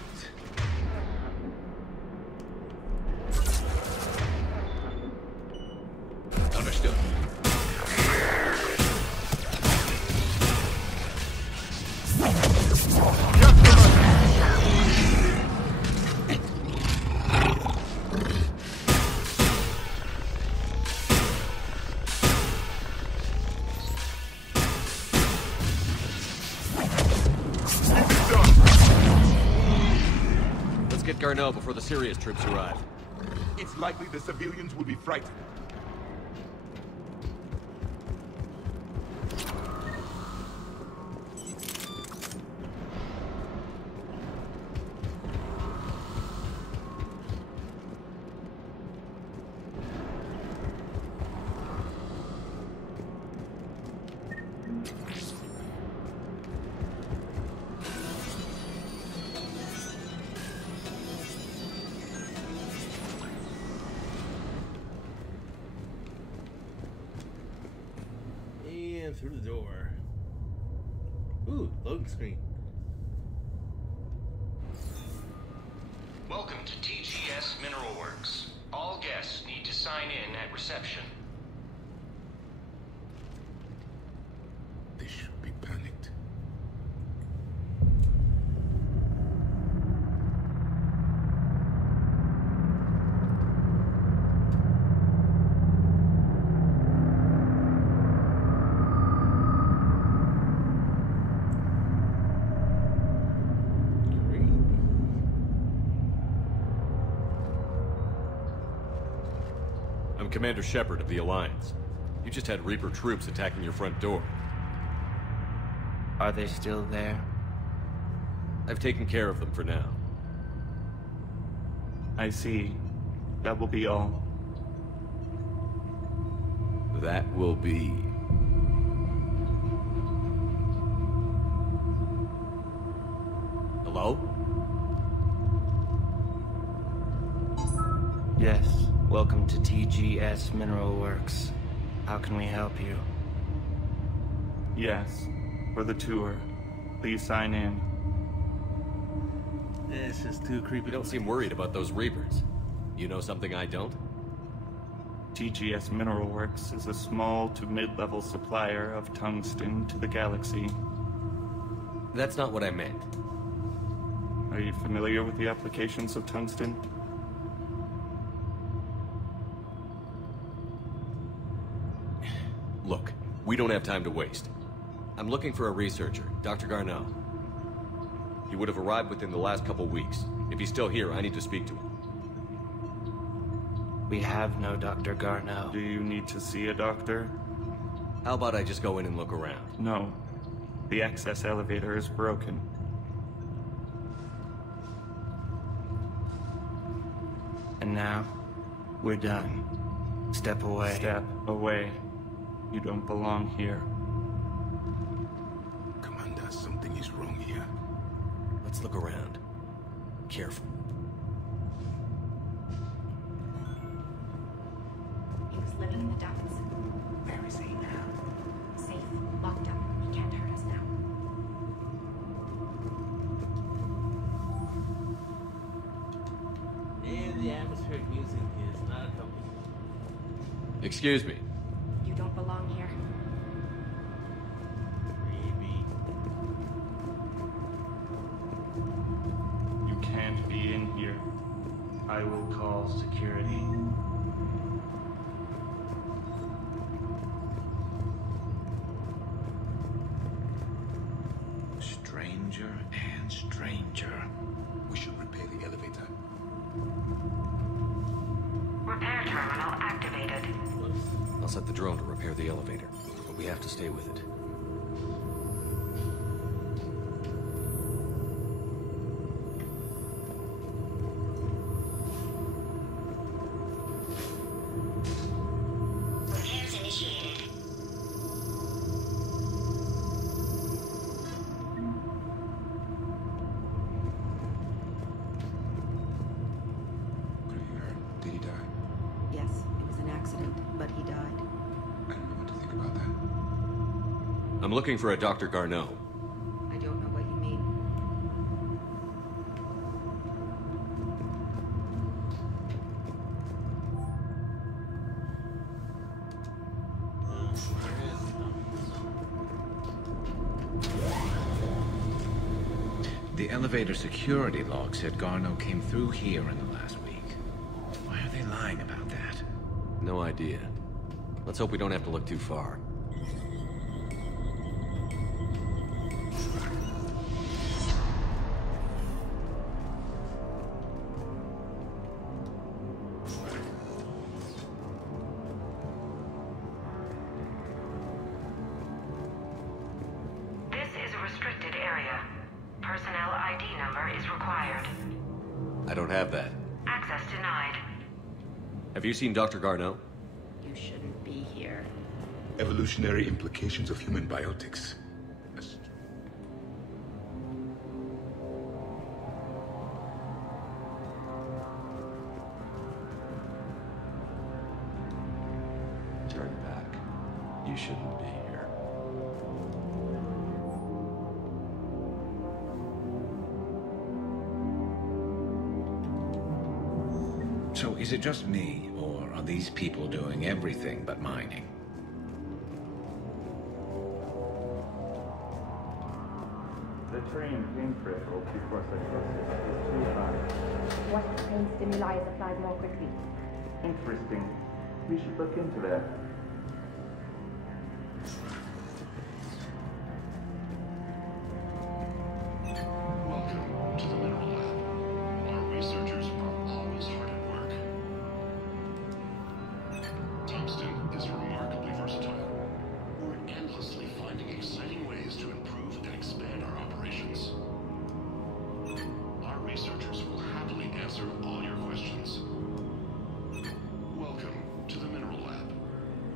Understood. Let's get Garneau before the Sirius troops arrive. It's likely the civilians will be frightened. door. Ooh, loading screen. Welcome to TGS Mineral Works. All guests need to sign in at reception. They should be panicked. I'm Commander Shepard of the Alliance. You just had Reaper troops attacking your front door. Are they still there? I've taken care of them for now. I see. That will be all. That will be... Hello? Yes. Welcome to TGS Mineral Works. How can we help you? Yes. For the tour. Please sign in. It's just too creepy. You don't seem worried about those Reapers. You know something I don't? TGS Mineral Works is a small to mid-level supplier of tungsten to the galaxy. That's not what I meant. Are you familiar with the applications of tungsten? Look, we don't have time to waste. I'm looking for a researcher, Dr. Garneau. He would have arrived within the last couple weeks. If he's still here, I need to speak to him. We have no Dr. Garneau. Do you need to see a doctor? How about I just go in and look around? No. The access elevator is broken. And now, we're done. Step away. Step away. You don't belong here. Commander, something is wrong here. Let's look around. Careful. He was living in the ducts. Where is he now? Safe, locked up. He can't hurt us now. And the atmospheric music is not accompanied. Excuse me. You don't belong here. You can't be in here. I will call security. Stranger and stranger. We should repair the elevator. Repair terminal activated. I'll set the drone to repair the elevator, but we have to stay with it. Repairs initiated. What have you heard? Did he die? Yes, it was an accident, but he died. I don't know what to think about that. I'm looking for a Dr. Garneau. I don't know what you mean. The elevator security log said Garneau came through here in the last week. Why are they lying about that? No idea. Let's hope we don't have to look too far. This is a restricted area. Personnel ID number is required. I don't have that. Access denied. Have you seen Dr. Garneau? You shouldn't be here. Evolutionary implications of human biotics. Turn back. You shouldn't be here. So is it just me, or are these people doing everything but mining? The train came critical before psychosis was too high. What pain stimuli is applied more quickly? Interesting. We should look into that. Welcome to the Mineral Lab. Our researchers are always hard at work. Tungsten is remarkably versatile. We're endlessly finding exciting ways to improve and expand our operations. Our researchers will happily answer all your questions. Welcome to the Mineral Lab.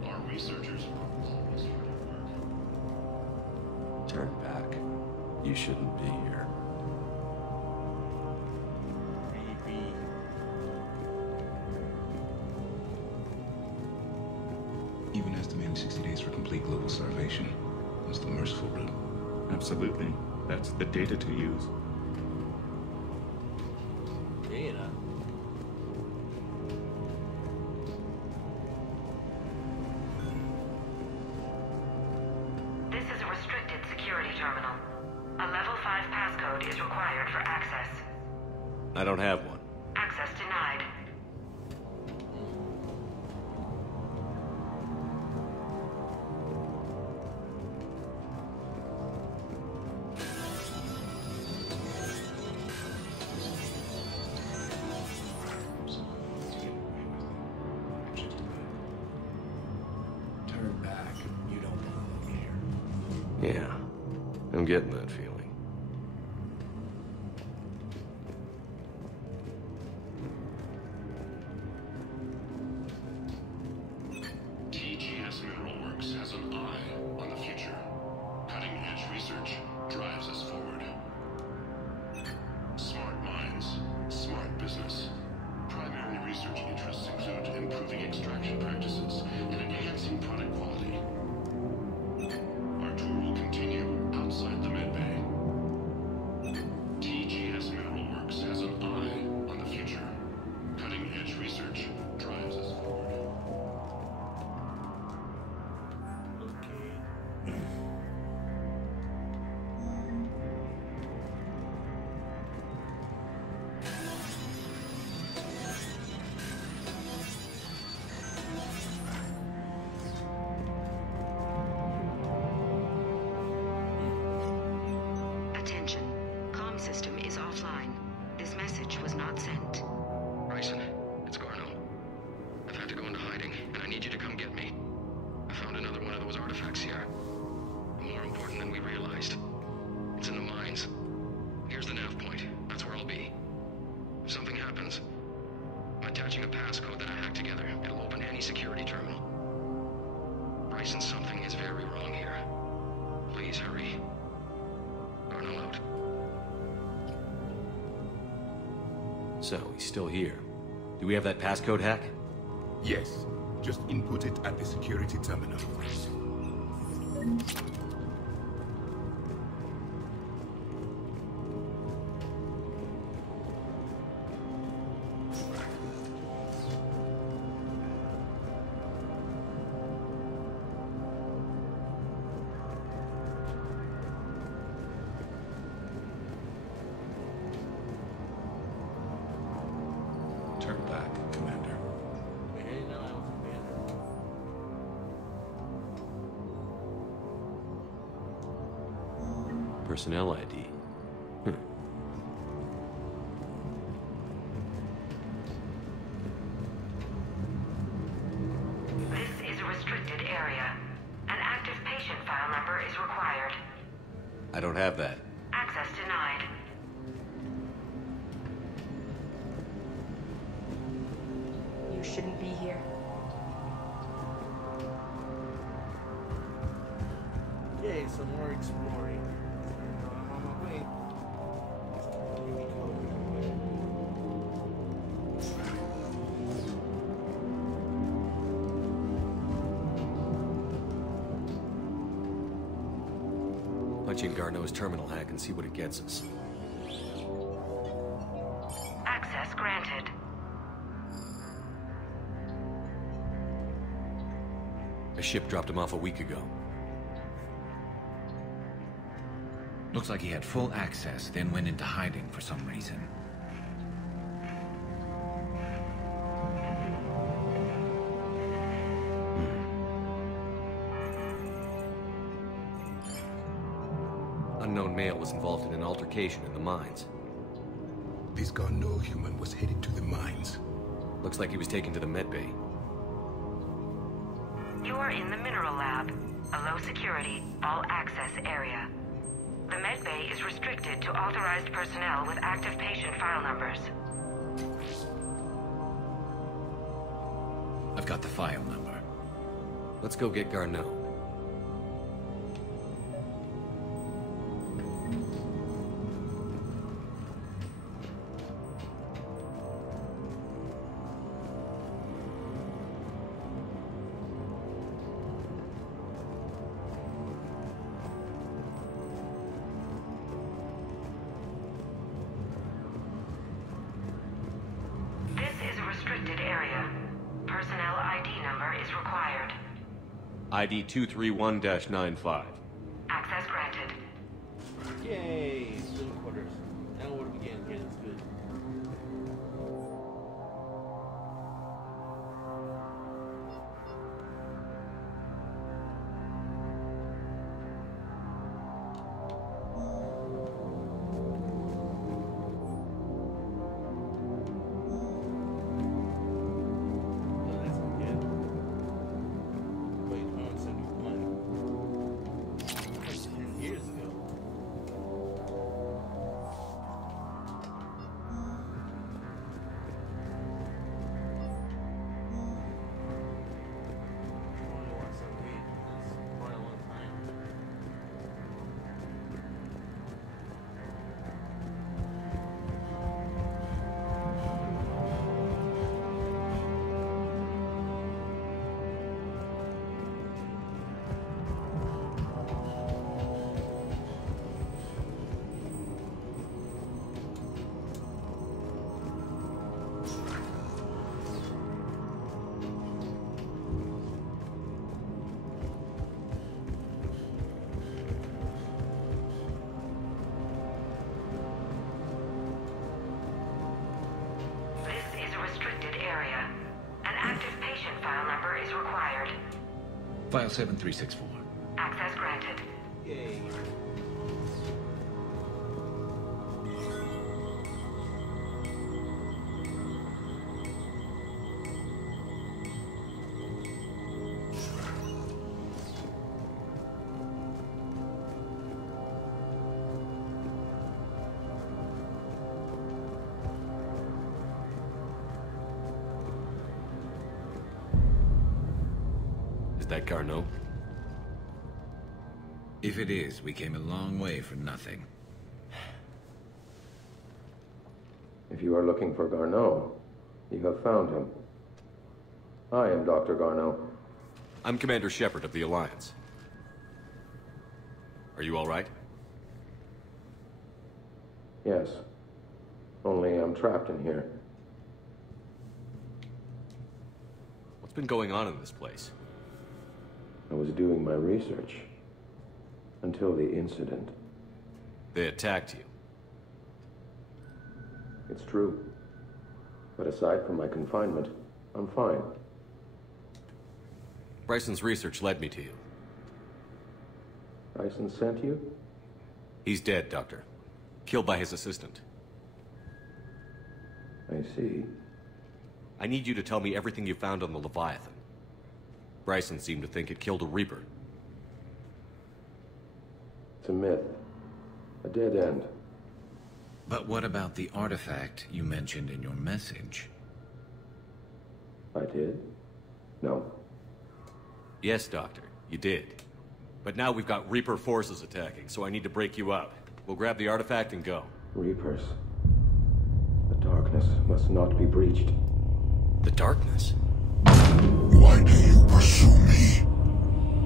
Our researchers are always hard at work. Turn back. You shouldn't be here. Even estimating 60 days for complete global starvation. That's the merciful route. Absolutely. That's the data to use. Data? This is a restricted security terminal. A level 5 passcode is required for access. I don't have one. Access denied. Turn back. You don't belong here. Yeah, I'm getting that feeling. TGS Mineral Works has an eye on the future. Cutting-edge research drives us forward. Smart minds, smart business. Primary research interests include improving extraction practices and enhancing product quality. Our tour will continue outside the medbay. TGS Mineral Works has an eye on the future. Cutting-edge research drives us forward. Attention. Comm system is offline. This message was not sent. Bryson, it's Garno. I've had to go into hiding, and I need you to come get me. I found another one of those artifacts here. More important than we realized. It's in the mines. Here's the nav point. That's where I'll be. If something happens, I'm attaching a passcode that I hacked together. It'll open any security terminal. Bryson, something is very wrong here. Please hurry. Garno out. So, he's still here. Do we have that passcode hack? Yes. Just input it at the security terminal. Turn back, Commander. Personnel ID. This is a restricted area. An active patient file number is required. I don't have that. Access denied. You shouldn't be here. Yay, some more exploring. I'm on my way. Here we go. Punch in Garneau's terminal hack and see what it gets us. Access granted. A ship dropped him off a week ago. Looks like he had full access, then went into hiding for some reason. Unknown male was involved in an altercation in the mines. This Garneau human was headed to the mines. Looks like he was taken to the medbay. You are in the mineral lab, a low-security, all-access area. The medbay is restricted to authorized personnel with active patient file numbers. I've got the file number. Let's go get Garneau. ID 231-95. Access granted. Yay! Living quarters. Now where do we begin? Okay, that's good. File 7364. Access granted. Yay. That Garneau? If it is, we came a long way for nothing. If you are looking for Garneau, you have found him. I am Dr. Garneau. I'm Commander Shepard of the Alliance. Are you all right? Yes. Only I'm trapped in here. What's been going on in this place? I was doing my research. Until the incident. They attacked you. It's true. But aside from my confinement, I'm fine. Bryson's research led me to you. Bryson sent you? He's dead, Doctor. Killed by his assistant. I see. I need you to tell me everything you found on the Leviathan. Bryson seemed to think it killed a Reaper. It's a myth. A dead end. But what about the artifact you mentioned in your message? I did? No. Yes, Doctor, you did. But now we've got Reaper forces attacking, so I need to break you up. We'll grab the artifact and go. Reapers. The darkness must not be breached. The darkness? Why do you pursue me?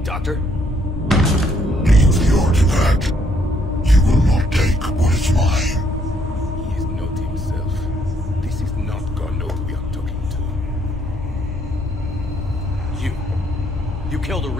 Doctor? Leave the artifact. You will not take what is mine. He is not himself. This is not Garneau we are talking to. You killed a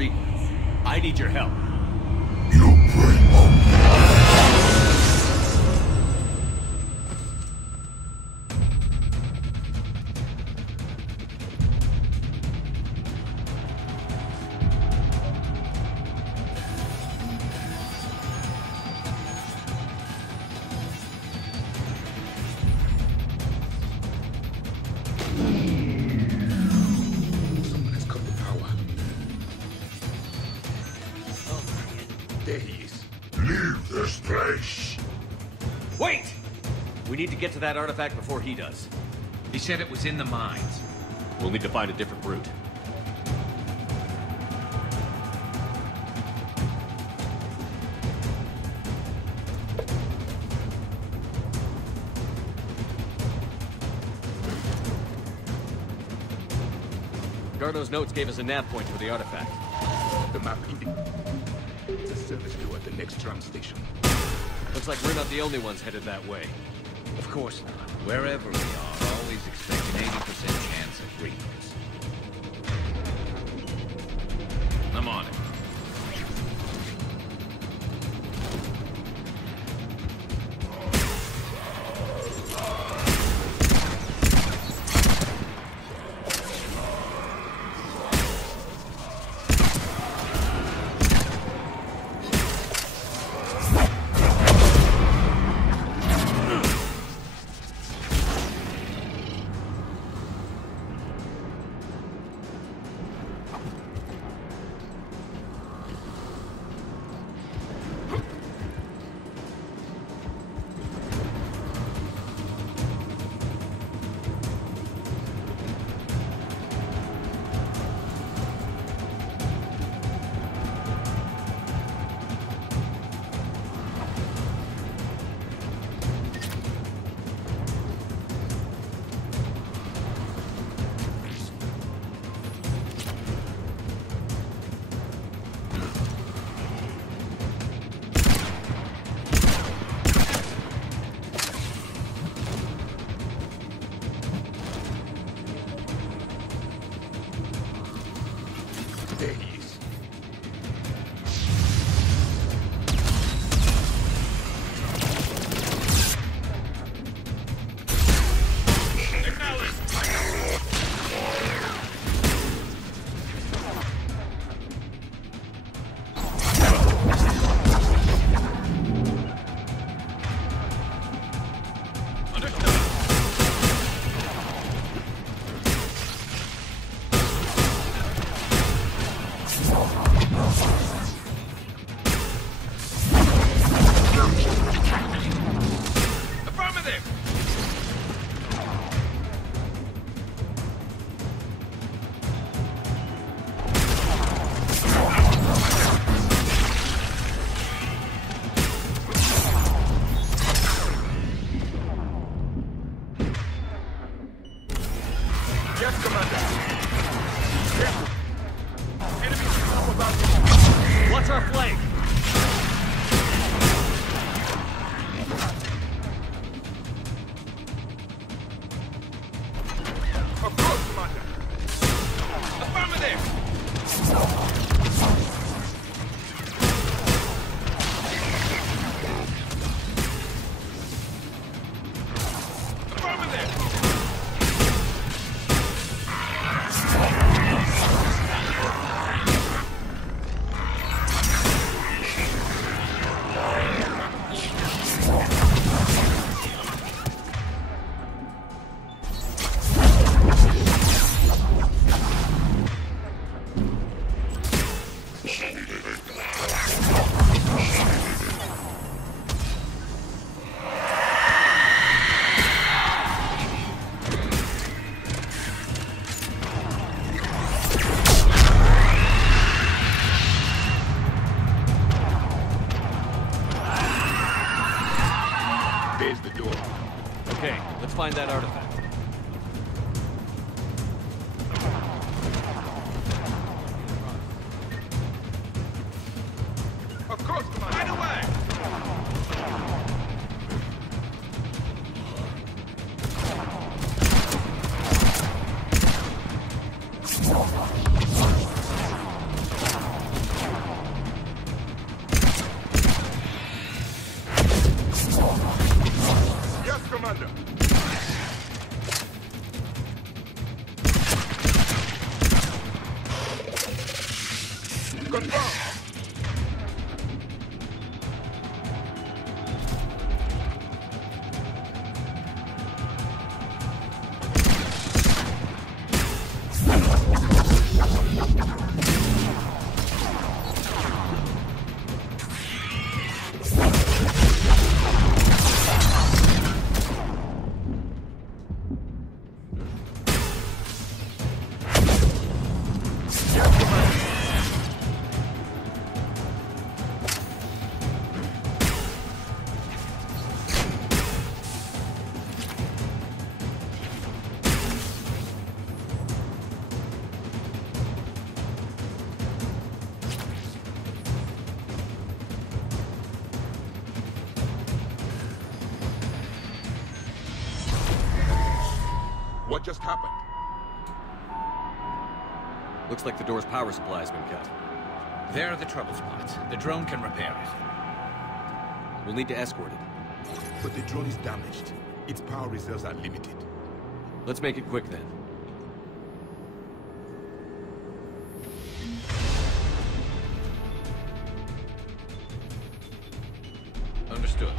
Leave this place. Wait! We need to get to that artifact before he does. He said it was in the mines. We'll need to find a different route. Garno's notes gave us a nav point for the artifact. The map indicates a service door at the next tram station. Looks like we're not the only ones headed that way. Of course not. Wherever we are, always expect an 80% chance of Reapers. I'm on it. What's our flank? Of course, Commander. Affirmative. There's the door. Okay, let's find that artifact. Of course, Commander. Right away. Yes, Commander. What just happened? Looks like the door's power supply has been cut. There are the trouble spots. The drone can repair it. We'll need to escort it. But the drone is damaged. Its power reserves are limited. Let's make it quick then. Understood.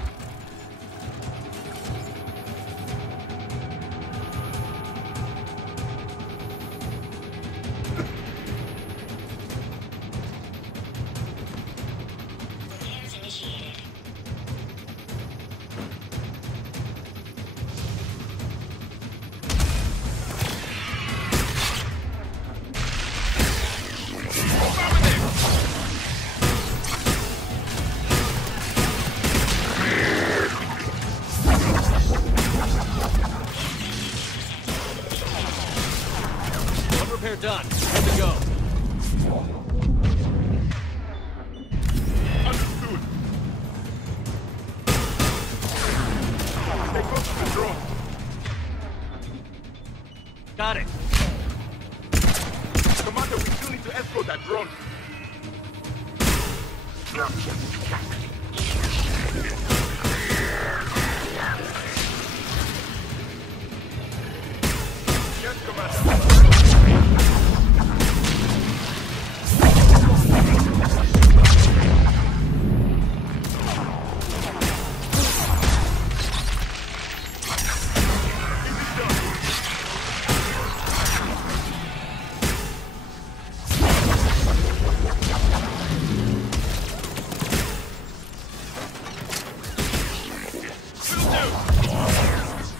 Done. Good to go. Understood. Stay close to the drone. Got it. Commander, we still need to escort that drone. Yes, Commander.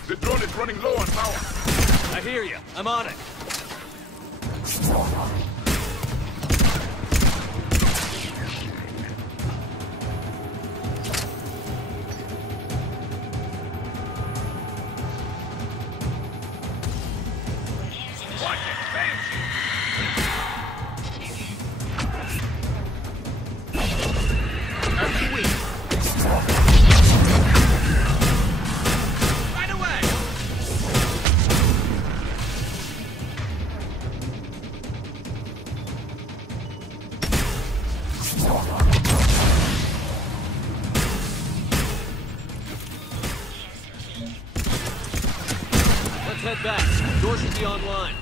The drone is running low on power. I hear you. I'm on it. Head back. Door should be online.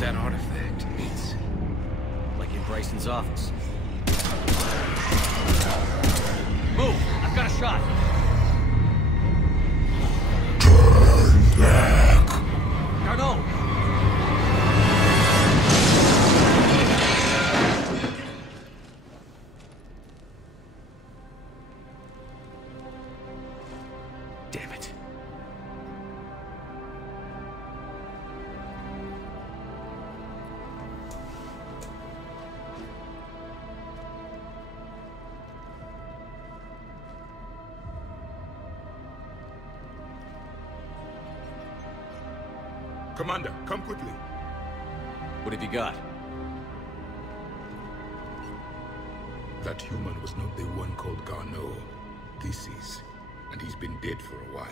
That artifact, it's like in Bryson's office. Move! I've got a shot! Turn back! Garneau! damn it. Commander, come quickly. What have you got? That human was not the one called Garneau. This is. And he's been dead for a while.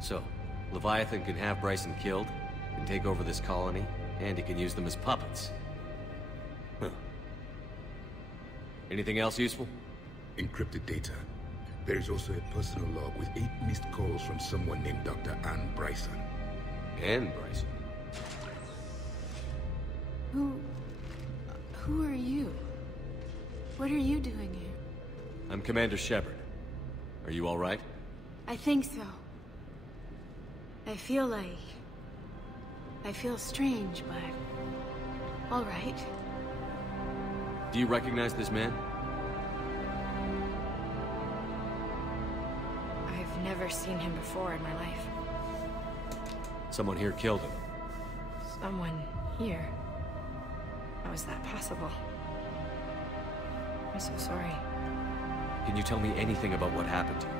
So, Leviathan can have Bryson killed, can take over this colony, and he can use them as puppets. Huh. Anything else useful? Encrypted data. There is also a personal log with 8 missed calls from someone named Dr. Anne Bryson. Anne Bryson? Who are you? What are you doing here? I'm Commander Shepard. Are you all right? I think so. I feel strange, but... all right. Do you recognize this man? I've never seen him before in my life. Someone here killed him. Someone here? How is that possible? I'm so sorry. Can you tell me anything about what happened to you?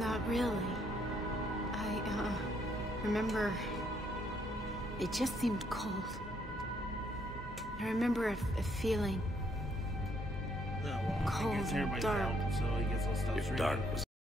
Not really. I remember... it just seemed cold. I remember a feeling... No, well, cold and dark. So I guess I'll stop If streaming. dark was